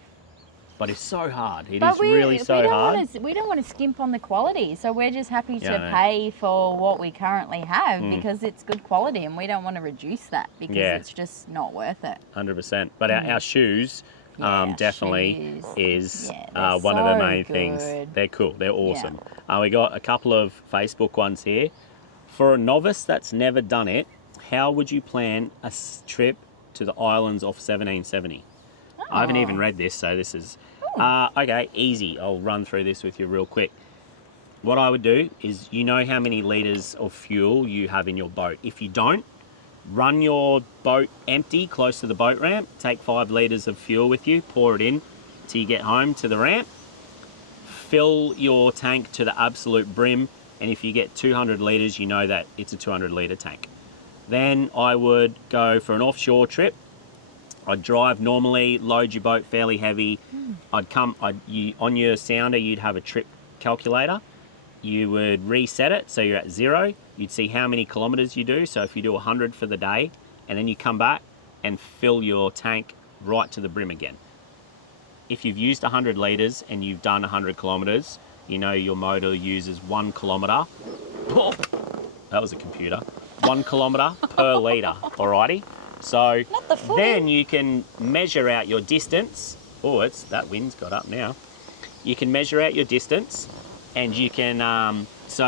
But it's so hard. It But is really so hard. we don't want to skimp on the quality, so we're just happy Yeah, I to know. pay for what we currently have because it's good quality, and we don't want to reduce that because Yeah. it's just not worth it. 100%. But our shoes Yeah, definitely shoes. is Yeah, they're one of the so main things. good. They're cool. They're awesome. We got a couple of Facebook ones here. For a novice that's never done it, how would you plan a trip to the islands off 1770? I haven't even read this, so this is... okay, easy. I'll run through this with you real quick. What I would do is, you know how many litres of fuel you have in your boat. If you don't, run your boat empty close to the boat ramp, take 5 litres of fuel with you, pour it in till you get home to the ramp, fill your tank to the absolute brim, and if you get 200 litres, you know that it's a 200 litre tank. Then I would go for an offshore trip. I'd drive normally, load your boat fairly heavy. On your sounder, you'd have a trip calculator. You would reset it so you're at 0. You'd see how many kilometres you do. So if you do 100 for the day, and then you come back and fill your tank right to the brim again. If you've used 100 litres and you've done 100 kilometres, you know your motor uses 1 kilometre. Oh, that was a computer. 1 kilometre per litre, alrighty? So then you can measure out your distance. Oh, that wind's got up now. You can measure out your distance, and you can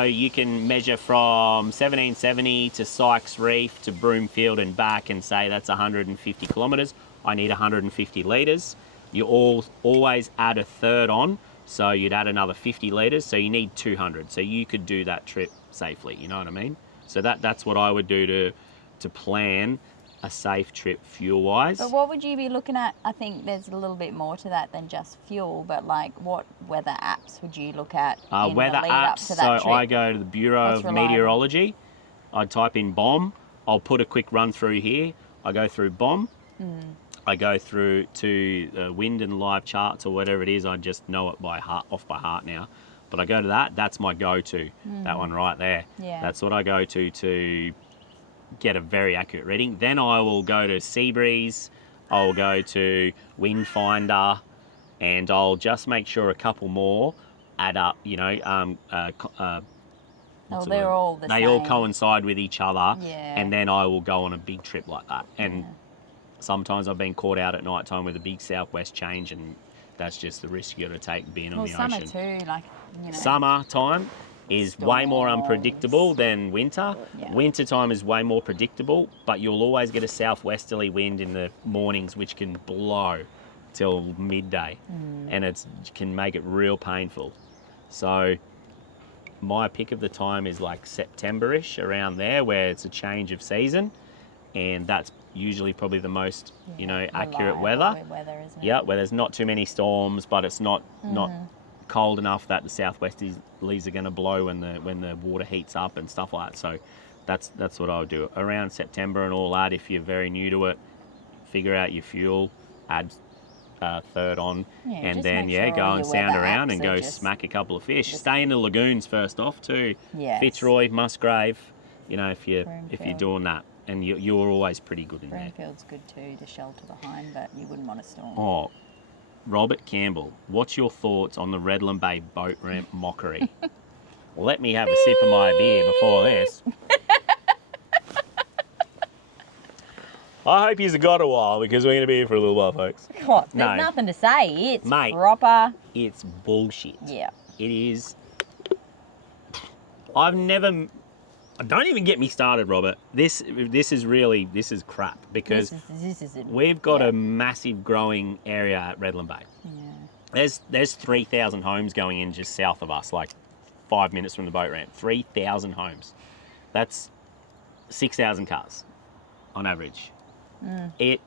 you can measure from 1770 to Sykes Reef to Broomfield and back, and say that's 150 kilometres. I need 150 litres. You always add a third on, so you'd add another 50 litres, so you need 200. So you could do that trip safely, you know what I mean? So that's what I would do to plan a safe trip fuel-wise. But what would you be looking at? I think there's a little bit more to that than just fuel, but like what weather apps would you look at in weather the lead apps, up to that so trip? I go to the Bureau of Meteorology. I type in BOM. I'll put a quick run through here. I go through BOM. I go through to wind and live charts or whatever it is. I just know it off by heart now. But I go to that. That's my go-to. That one right there. Yeah. That's what I go to get a very accurate reading. Then I will go to Seabreeze. I'll go to Wind Finder, and I'll just make sure a couple more add up. You know, they're all the same. They all coincide with each other. Yeah. And then I will go on a big trip like that. And sometimes I've been caught out at night time with a big southwest change, and that's just the risk you got to take being on the summer ocean. too, like, you know. Summer time is way more unpredictable than winter. Yeah. Winter time is way more predictable, but you'll always get a southwesterly wind in the mornings, which can blow till midday, and it can make it real painful. So my pick of the time is like September-ish, around there, where it's a change of season, and that's usually probably the most, accurate weather. Isn't it? Yeah, where there's not too many storms, but it's not cold enough that the southwesterlies are going to blow when the water heats up and stuff like that. So that's what I would do around September and all that. If you're very new to it, figure out your fuel, add third on, and then go and sound around and go smack a couple of fish. Stay in the lagoons first off too. Yes. Fitzroy, Musgrave. If you're Broomfield. doing that, and you're always pretty good in there. Broomfield's good too to shelter behind, but you wouldn't want a storm. Oh, Robert Campbell, what's your thoughts on the Redland Bay boat ramp mockery? Let me have a sip of my beer before this. I hope you've got a while, because we're going to be here for a little while, folks. What? There's nothing to say. It's Mate, proper. It's bullshit. Yeah. It is. Don't even get me started, Robert. This is crap, because this is we've got a massive growing area at Redland Bay. Yeah. There's 3,000 homes going in just south of us, like 5 minutes from the boat ramp. 3,000 homes. That's 6,000 cars on average. It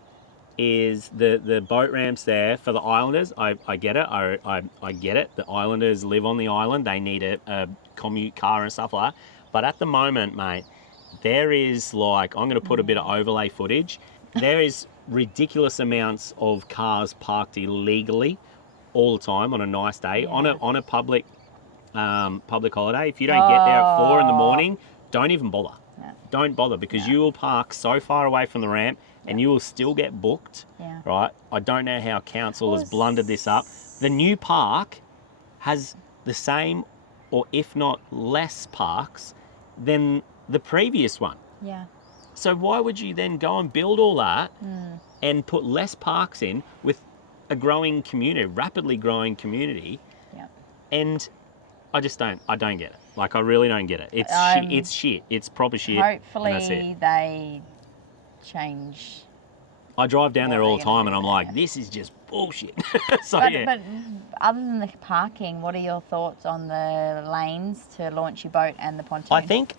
is the boat ramps there for the islanders. I get it. I get it. The islanders live on the island. They need a commute car and stuff like that. But at the moment, mate, there is I'm going to put a bit of overlay footage. There is ridiculous amounts of cars parked illegally all the time on a nice day, on a public holiday. If you don't get there at 4 in the morning, don't even bother. No. Don't bother, because you will park so far away from the ramp and you will still get booked. Yeah. Right? I don't know how council has blundered this up. The new park has the same, or if not less, parks than the previous one. Yeah. So why would you then go and build all that and put less parks in with a growing community, rapidly growing community? Yeah. And I just don't. I don't get it. Like, I really don't get it. It's shit. It's shit. It's proper shit. and that's Hopefully it. they change. I drive down there What all are the they gonna time, and do I'm there? like, this is just bullshit. So But, yeah. but other than the parking, what are your thoughts on the lanes to launch your boat and the pontoon? I think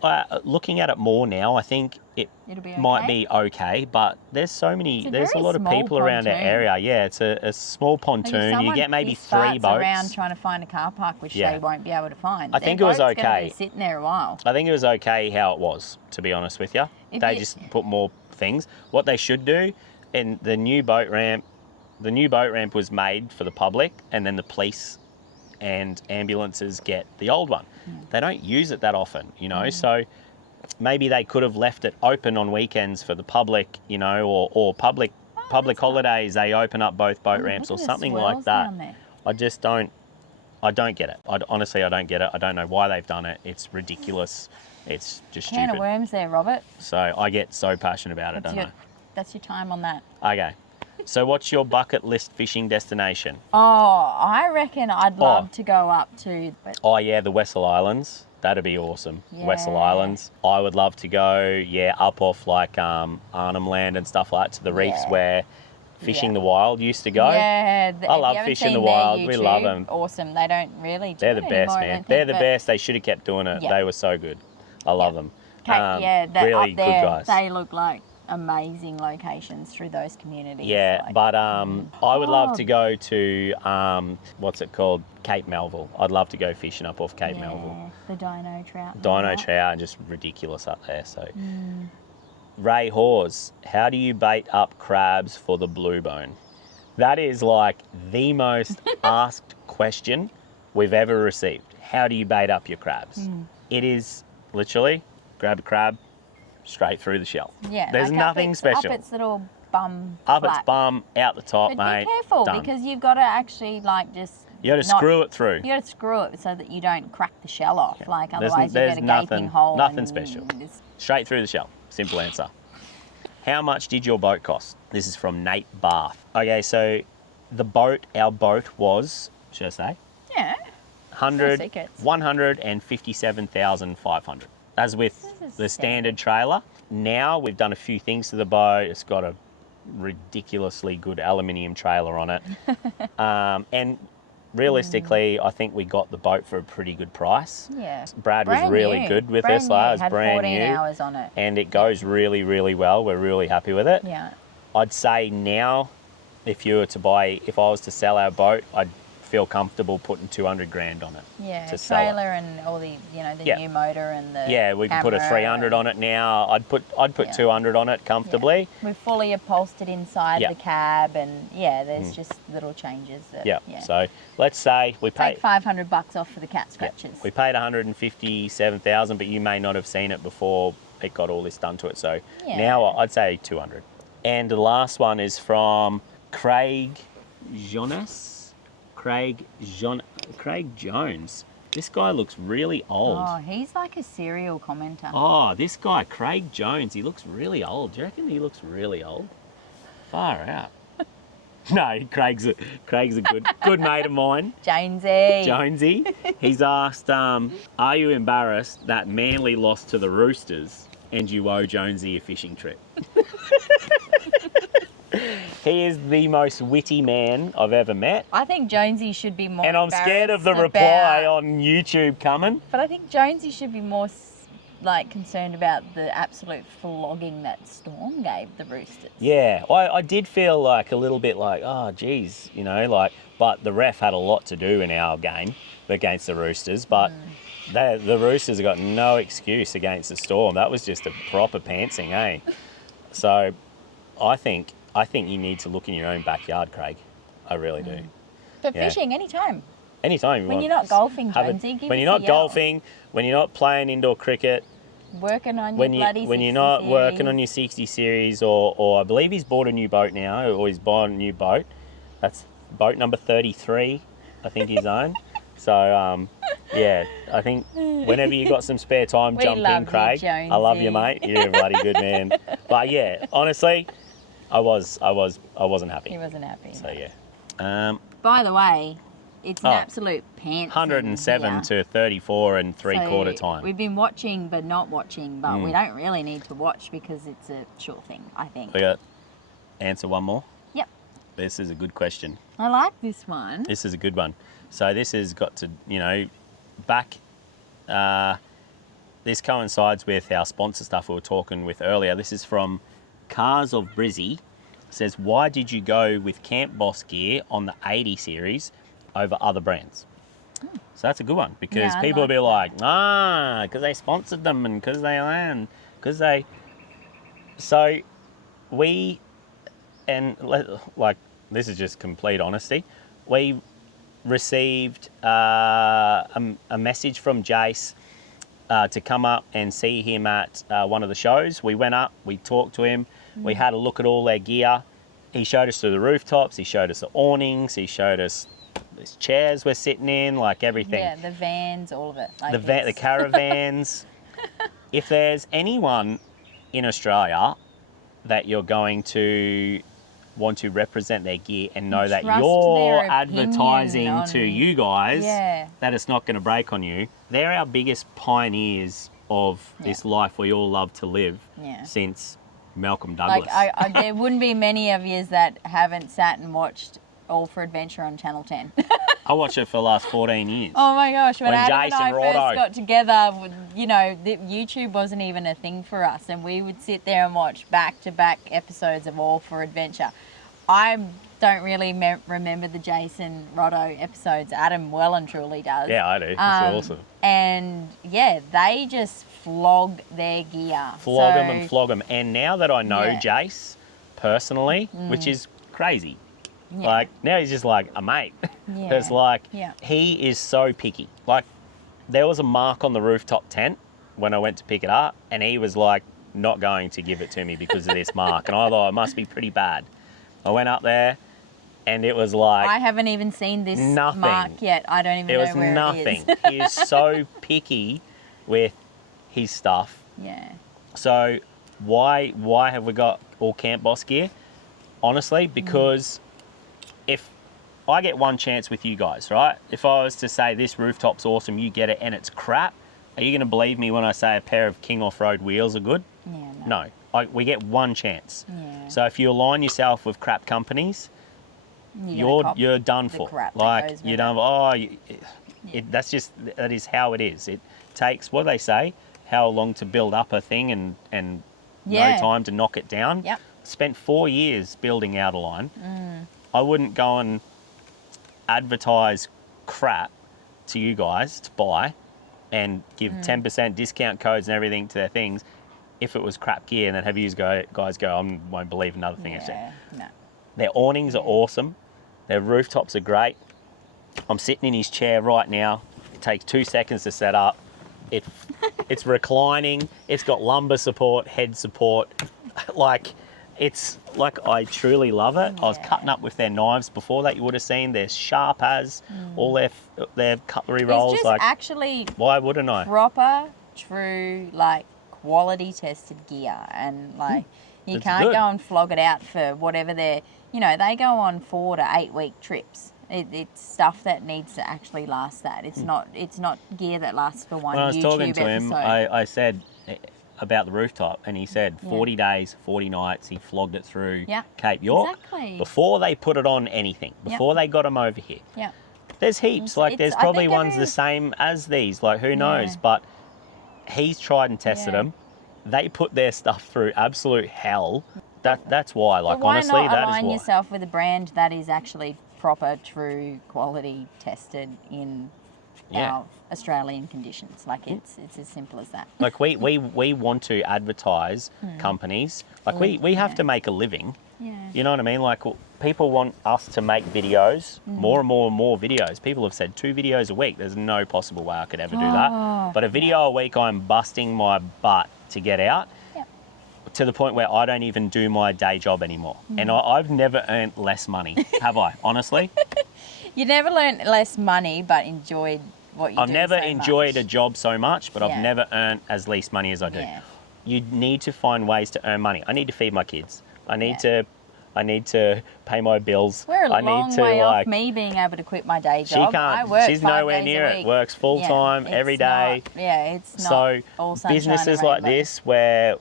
looking at it more now, I think It'll be might okay? be okay, but there's so many. It's a There's a very lot of small people around our pontoon. area. Yeah, it's a small Like, if pontoon. You someone get maybe piss 3 farts boats. around trying to find a car park, which Yeah. they won't be able to find. I think Their it was boat's gonna okay. be sitting there a while. I think it was okay how it was, to be honest with you. If They you- just put more things. What they should do, in the new boat ramp was made for the public, and then the police and ambulances get the old one. They don't use it that often, you know, so maybe they could have left it open on weekends for the public, you know, or public holidays, they open up both boat ramps or Look at the something like swirls that. down there. I don't get it. Honestly, I don't get it. I don't know why they've done it. It's ridiculous. It's just Can of stupid. worms there, Robert. So I get so passionate about it, don't That's your time on that. I? Okay. So what's your bucket list fishing destination? Oh, I reckon I'd love to go up to. Oh yeah, the Wessel Islands. That'd be awesome. Wessel Yeah. Islands. I would love to go, up off like Arnhem Land and stuff like that, to the reefs Yeah. where Fishing Yeah. the Wild used to go. Yeah, I love Fishing the Wild. We love them. Awesome. They don't really do They're the it best, anymore, I man. don't They're think, the but- best. They should have kept doing it. Yeah. They were so good. I love them. up really there, good guys. They look like amazing locations through those communities. Yeah, like- but I would love Oh. to go to what's it called, Cape Melville. I'd love to go fishing up off Cape Melville. The dino trout. and Dino all that. trout are just ridiculous up there. So, Ray Hawes, how do you bait up crabs for the blue bone? That is like the most asked question we've ever received. How do you bait up your crabs? It is literally grab a crab straight through the shell. Yeah, There's like nothing special. Up its little bum. Up flap. its bum, out the top, But mate. be careful done. because you've got to actually like just. You got to not- screw it through. You got to screw it so that you don't crack the shell off. Like There's- otherwise you there's get a nothing- gaping hole. nothing and special. it's- Straight through the shell. Simple answer. How much did your boat cost? This is from Nate Bath. Okay, so our boat was, should I say? Yeah. 157,500. As with This is the standard. standard trailer. Now we've done a few things to the boat. It's got a ridiculously good aluminium trailer on it. And realistically, I think we got the boat for a pretty good price. Yeah. Brad was Brand really new. good with Brand us. new. It was Had brand 14 new. hours on it. And it goes really, really well. We're really happy with it. Yeah. I'd say now, if I was to sell our boat, I'd feel comfortable putting 200 grand on it. Yeah. To sell it. Trailer and all the the Yeah. new motor and the Yeah, we can put a camera 300 on it now. I'd put Yeah. 200 on it comfortably. We're fully upholstered inside Yeah. the cab, and there's just little changes. That, Yeah. So let's say we paid. take $500 off for the cat scratches. We paid 157,000, but you may not have seen it before it got all this done to it. So Yeah. now I'd say 200. And the last one is from Craig Jones. This guy looks really old. Oh, he's like a serial commenter. Oh, this guy, Craig Jones, he looks really old. Do you reckon he looks really old? Far out. No, Craig's a good mate of mine. Jonesy. Jonesy. He's asked, are you embarrassed that Manly lost to the Roosters and you owe Jonesy a fishing trip? He is the most witty man I've ever met. I think Jonesy should be more. And I'm scared of the embarrassed reply about- on YouTube coming. But I think Jonesy should be more concerned about the absolute flogging that Storm gave the Roosters. Yeah, I did feel like a little bit like, oh, geez, but the ref had a lot to do in our game against the Roosters, but the Roosters have got no excuse against the Storm. That was just a proper pantsing, eh? So I think you need to look in your own backyard, Craig. I really do. But Yeah. fishing anytime. Anytime you When want. you're not golfing, Have a- Jonesy, give when us you're not a yell. golfing, when you're not playing indoor cricket, Working on your when bloody you're 60 not working series. on your 60 series, or I believe he's bought a new boat now, or he's buying a new boat. That's boat number 33, I think he's on. So I think whenever you got some spare time, We jump love in, you, Craig. I love you, Jonesy. mate. You're a bloody good man. But yeah, honestly, I wasn't happy. He wasn't happy. So yeah. By the way, it's an absolute pants. 107 to 34 and three-quarter time. We've been watching but not watching, but we don't really need to watch because it's a sure thing, I think. We got answer one more? Yep. This is a good question. I like this one. This is a good one. So this has got to, back... this coincides with our sponsor stuff we were talking with earlier. This is from Cars of Brizzy. It says, why did you go with Camp Boss gear on the 80 series over other brands? So that's a good one because people will be like, because they sponsored them and because they land, because they... So we, and like, this is just complete honesty, we received a message from Jace to come up and see him at one of the shows. We went up, we talked to him, we had a look at all their gear. He showed us through the rooftops, he showed us the awnings, he showed us these chairs we're sitting in, like everything. Yeah, the vans, all of it. Like the caravans. If there's anyone in Australia that you're going to want to represent their gear and know that you're advertising to you guys that it's not going to break on you, they're our biggest pioneers of this life we all love to live since Malcolm Douglas. Like, there wouldn't be many of you that haven't sat and watched All for Adventure on Channel 10. I watched it for the last 14 years. Oh my gosh, when Adam and I Jason first got together, YouTube wasn't even a thing for us, and we would sit there and watch back-to-back episodes of All for Adventure. I don't really remember the Jason Roddo episodes. Adam well and truly does. Yeah, I do. It's awesome. And yeah, they just flog their gear. Flog them. And now that I know Jace personally, which is crazy, like now he's just like a mate. It's like he is so picky. Like there was a mark on the rooftop tent when I went to pick it up, and he was like not going to give it to me because of this mark. And I thought it must be pretty bad. I went up there and it was like... I haven't even seen this mark yet. I don't even know where it is. It was nothing. He is so picky with his stuff. Yeah. So why have we got all Camp Boss gear? Honestly, because if I get one chance with you guys, right? If I was to say this rooftop's awesome, you get it and it's crap, are you going to believe me when I say a pair of King Off-Road wheels are good? Yeah, no. We get one chance. Yeah. So if you align yourself with crap companies, you're done for. Like you're done. That is how it is. It takes, what do they say? How long to build up a thing and no time to knock it down. Yep. Spent 4 years building out a line. I wouldn't go and advertise crap to you guys to buy and give 10% discount codes and everything to their things if it was crap gear, and then have you guys go, I won't believe another thing. No. Their awnings are awesome. Their rooftops are great. I'm sitting in his chair right now. It takes 2 seconds to set up. It's reclining. It's got lumbar support, head support. I truly love it. I was cutting up with their knives before that. You would have seen they're sharp as all their cutlery rolls. It's just actually why wouldn't I? Proper, true, quality tested gear, and you can't go and flog it out for whatever they go on 4 to 8 week trips. It's stuff that needs to actually last that. It's not gear that lasts for one YouTube episode. When I was talking to him, I said about the rooftop, and he said 40 days, 40 nights, he flogged it through Cape York before they put it on anything, before they got them over here. Yeah. There's heaps. There's probably ones the same as these. Who knows? But he's tried and tested them. They put their stuff through absolute hell. That's why. Honestly, that is why. Align yourself with a brand that is actually proper, true, quality tested in our Australian conditions. It's as simple as that. We want to advertise companies. We have to make a living. Yeah. You know what I mean? People want us to make videos, more and more videos. People have said 2 videos a week. There's no possible way I could ever do that. But a video a week, I'm busting my butt to get out to the point where I don't even do my day job anymore. And I've never earned less money, have I? Honestly? You never learned less money, but enjoyed what you do. I've never enjoyed much. a job so much, but I've never earned as least money as I do. Yeah. You need to find ways to earn money. I need to feed my kids. I need to I need to pay my bills. We're a I long need to way off me being able to quit my day She job. can't. I work She's 5 nowhere days near a it. week. Works full time it's every day. Not, it's not So all sunshine businesses and like rainbows. this where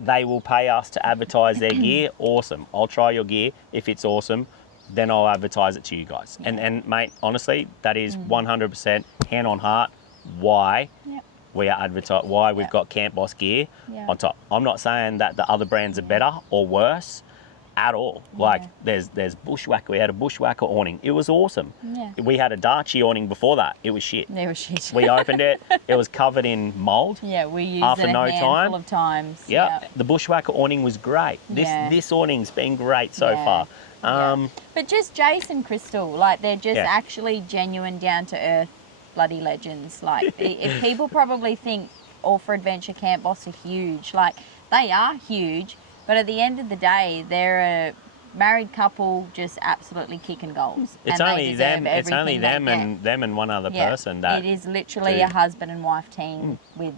they will pay us to advertise their gear, awesome. I'll try your gear. If it's awesome, then I'll advertise it to you guys. And mate, honestly, that is 100% hand on heart why we are why we've got Camp Boss gear on top. I'm not saying that the other brands are better or worse at all. Like there's Bushwhacker. We had a Bushwhacker awning. It was awesome. We had a Darchie awning before that. It was shit. It was shit. We opened it. It was covered in mold. Yeah, we used after it a no handful time. of times. Yeah. The Bushwhacker awning was great. This awning's been great so far. But just Jason Crystal, like they're just actually genuine, down to earth, bloody legends. Like if people probably think All for Adventure Camp Boss are huge, like they are huge, but at the end of the day, they're a married couple just absolutely kicking goals. It's and only them. It's only them and one other person. That it is literally a husband and wife team with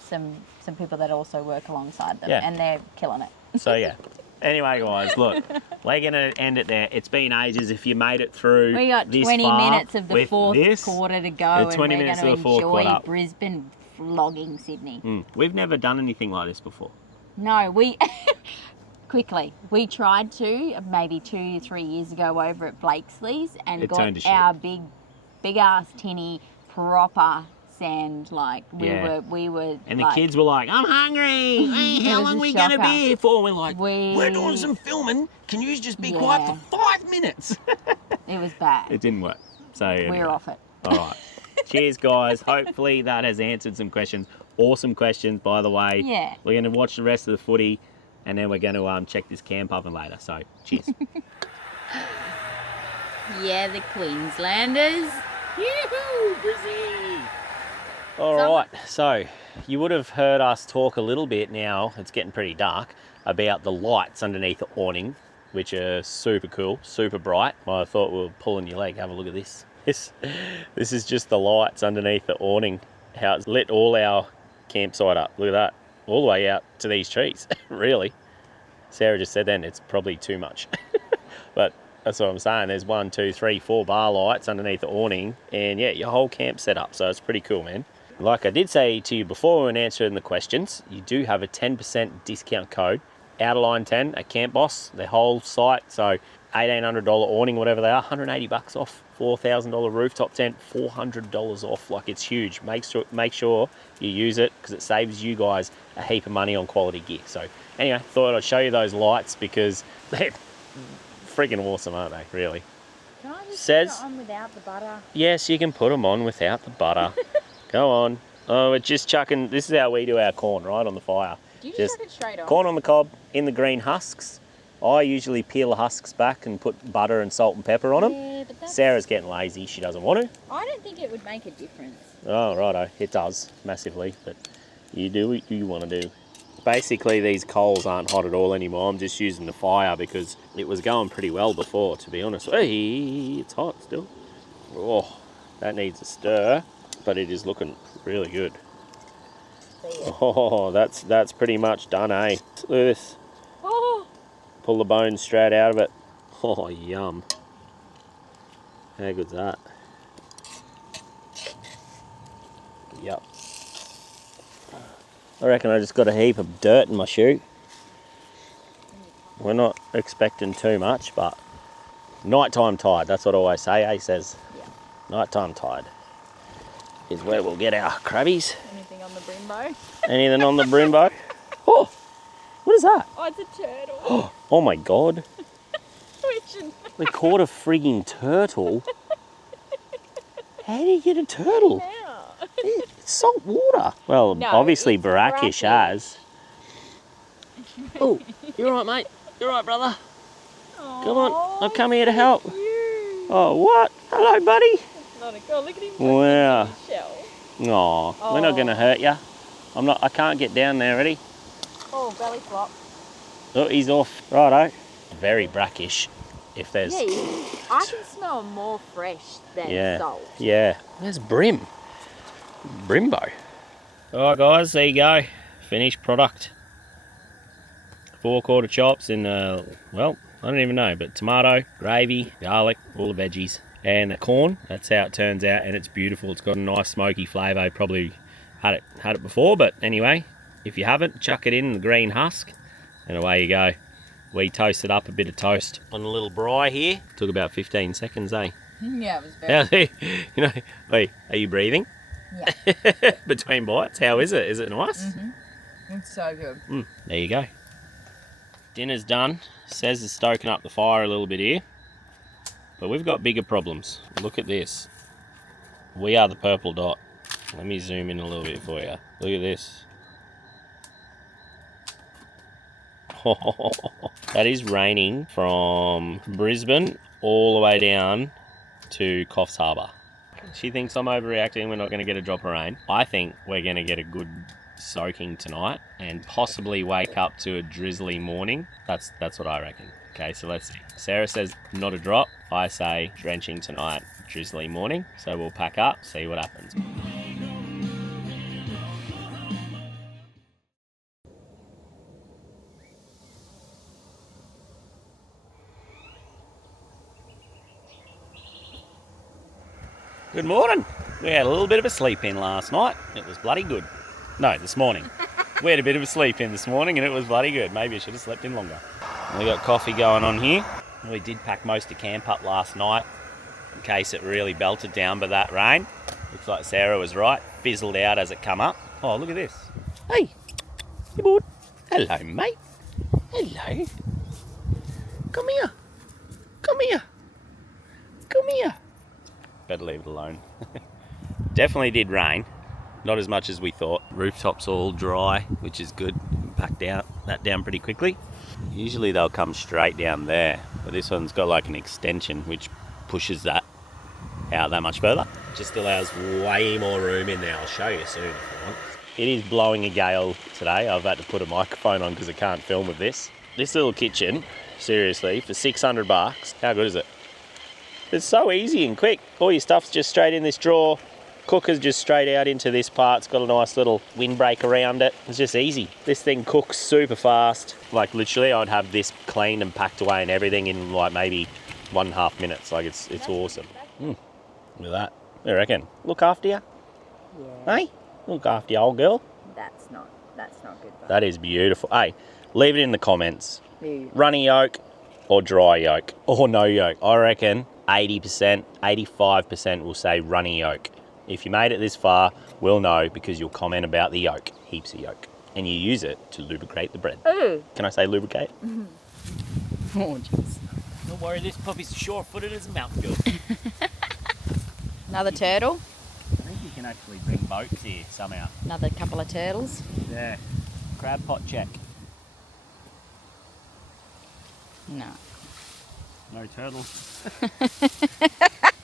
some people that also work alongside them, and they're killing it. So yeah. Anyway, guys, look, we're going to end it there. It's been ages. If you made it through we got 20 minutes of the fourth quarter to go, and we're going to enjoy Brisbane flogging Sydney. We've never done anything like this before. No, we... Quickly, we tried to maybe 2-3 years ago over at Blakesley's and got our big ass tinny proper sand. Like we were and the kids were like, I'm hungry. Hey, how long are we gonna be here for? We're like, we're doing some filming. Can you just be quiet for 5 minutes? It was bad. It didn't work. So anyway. We're off it. All right. Cheers, guys. Hopefully that has answered some questions. Awesome questions, by the way. Yeah. We're gonna watch the rest of the footy. And then we're going to check this camp oven later. So, cheers. Yeah, the Queenslanders. Yoo-hoo, Brizzy! All right, so you would have heard us talk a little bit now, it's getting pretty dark, about the lights underneath the awning, which are super cool, super bright. Well, I thought we were pulling your leg. Have a look at this. This is just the lights underneath the awning, how it's lit all our campsite up. Look at that. All the way out to these trees, really. Sarah just said then it's probably too much. But that's what I'm saying. There's 1, 2, 3, 4 bar lights underneath the awning, and yeah, your whole camp set up. So it's pretty cool, man. Like I did say to you before when answering the questions, you do have a 10% discount code, Outerline 10 at Camp Boss, their whole site. So $1,800 awning, whatever they are, $180 off. $4,000 rooftop tent, $400 off. Like, it's huge. Make sure you use it because it saves you guys a heap of money on quality gear. So anyway, thought I'd show you those lights because they're freaking awesome, aren't they? Really. Can I just put it on without the butter? Yes, you can put them on without the butter. Go on. Oh, we're just chucking. This is how we do our corn, right on the fire. Do you just chuck it straight on? Corn on the cob in the green husks. I usually peel the husks back and put butter and salt and pepper on them. Yeah, but Sarah's getting lazy. She doesn't want to. I don't think it would make a difference. Oh, righto. It does, massively. But you do what you want to do. Basically, these coals aren't hot at all anymore. I'm just using the fire because it was going pretty well before, to be honest. Hey, it's hot still. Oh, that needs a stir. But it is looking really good. Oh, that's pretty much done, eh? Look at this. Oh. Pull the bones straight out of it. Oh, yum. How good's that? Yep. I reckon I just got a heap of dirt in my shoe. We're not expecting too much, but nighttime tide, that's what I always say, eh, says? Yeah. Nighttime tide is where we'll get our crabbies. Anything on the Brimbo? Anything on the Brimbo? Oh, what is that? Oh, it's a turtle. Oh my God. Wishing. We caught a frigging turtle. How do you get a turtle? Now. It's salt water. Well, No, obviously it's brackish brackish. has. Oh, you alright, mate? You alright, brother? Come on, I've come here to help. Oh, what? Hello, buddy. Not a girl. Look at him. Wow. Shell. We're not going to hurt you. I can't get down there, ready? Oh, belly flop. Oh, he's off. Righto. Very brackish. If there's... Yeah, I can smell more fresh than salt. Yeah. There's Brimbo. Alright guys, there you go. Finished product. 4 quarter chops in, well, I don't even know, but tomato, gravy, garlic, all the veggies, and the corn. That's how it turns out, and it's beautiful. It's got a nice smoky flavour. Probably had it before, but anyway, if you haven't, chuck it in the green husk, and away you go. We toasted up a bit of toast on a little braai here. Took about 15 seconds, eh? Yeah, it was very. Wait, are you breathing? Yeah. Between bites, how is it? Is it nice? It's so good. There you go. Dinner's done. Says is stoking up the fire a little bit here. But we've got bigger problems. Look at this. We are the purple dot. Let me zoom in a little bit for you. Look at this. That is raining from Brisbane all the way down to Coffs Harbour. She thinks I'm overreacting. We're not going to get a drop of rain. I think we're going to get a good soaking tonight and possibly wake up to a drizzly morning. That's what I reckon. Okay, so let's see. Sarah says not a drop. I say drenching tonight, drizzly morning. So we'll pack up, see what happens. Good morning. We had a little bit of a sleep in last night. It was bloody good. No, this morning. We had a bit of a sleep in this morning and it was bloody good. Maybe I should have slept in longer. We got coffee going on here. We did pack most of camp up last night in case it really belted down by that rain. Looks like Sarah was right. Fizzled out as it come up. Oh, look at this. Hey, you bored? Hello, mate. Hello. Come here. Come here. Come here. Better leave it alone. Definitely did rain. Not as much as we thought. Rooftops all dry, which is good. Packed out that down pretty quickly. Usually they'll come straight down there, but this one's got like an extension which pushes that out that much further. Just allows way more room in there. I'll show you soon if you want. It is blowing a gale today. I've had to put a microphone on because I can't film with this. This little kitchen, seriously, for $600, how good is it? It's so easy and quick. All your stuff's just straight in this drawer. Cooker's just straight out into this part. It's got a nice little windbreak around it. It's just easy. This thing cooks super fast. Like literally I'd have this cleaned and packed away and everything in like maybe 1.5 minutes. Like it's awesome. Look at that. What do you reckon? Look after you? Yeah. Hey? Look after you, old girl. That's not good. Though. That is beautiful. Hey, leave it in the comments. Ew. Runny yolk or dry yolk or no yolk. I reckon 80%, 85% will say runny yolk. If you made it this far, we'll know because you'll comment about the yolk, heaps of yolk, and you use it to lubricate the bread. Ooh. Can I say lubricate? Oh, jeez. Don't worry, this puppy's sure-footed as a mountain girl. Another turtle. I think you can actually bring boats here somehow. Another couple of turtles. Yeah. Crab pot check. No. No turtles.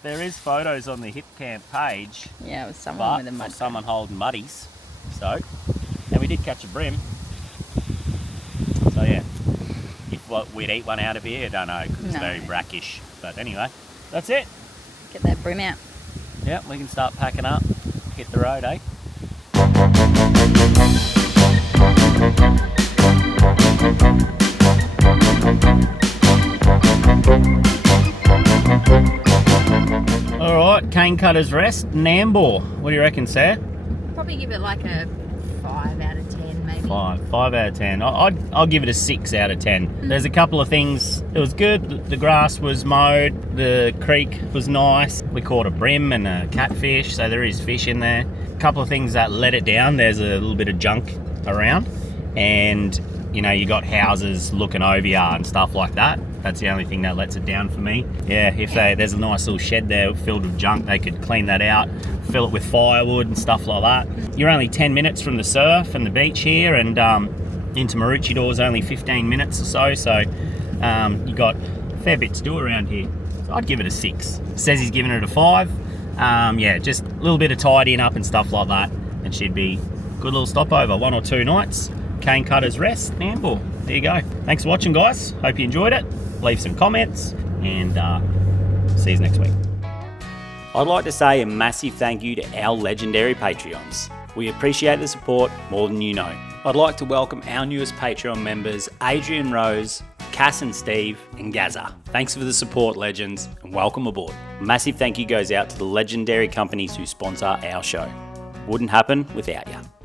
There is photos on the Hip Camp page. Yeah, it was someone with a of mud. someone holding muddies. So, and we did catch a brim. So yeah, if we'd eat one out of here, I don't know, because it's No. very brackish. But anyway, that's it. Get that brim out. Yeah, we can start packing up, hit the road, eh? All right, cane cutters rest, Nambour. What do you reckon, Sarah? Probably give it like a 5 out of 10, maybe. 5 out of 10. I'll give it a 6 out of 10. There's a couple of things. It was good. The grass was mowed. The creek was nice. We caught a brim and a catfish, so there is fish in there. A couple of things that let it down. There's a little bit of junk around, and you know, you got houses looking over you and stuff like that. That's the only thing that lets it down for me. Yeah, if there's a nice little shed there filled with junk, they could clean that out, fill it with firewood and stuff like that. You're only 10 minutes from the surf and the beach here, and into Maroochydore is only 15 minutes or so, you got a fair bit to do around here. So I'd give it a 6. Says he's giving it a 5. Yeah, just a little bit of tidying up and stuff like that, and she'd be a good little stopover, 1 or 2 nights. Cane cutters rest, Nambour. There you go. Thanks for watching, guys. Hope you enjoyed it. Leave some comments, and see you next week. I'd like to say a massive thank you to our legendary Patreons. We appreciate the support more than you know. I'd like to welcome our newest Patreon members, Adrian Rose, Cass and Steve and Gazza. Thanks for the support, legends, and welcome aboard. A massive thank you goes out to the legendary companies who sponsor our show. Wouldn't happen without you.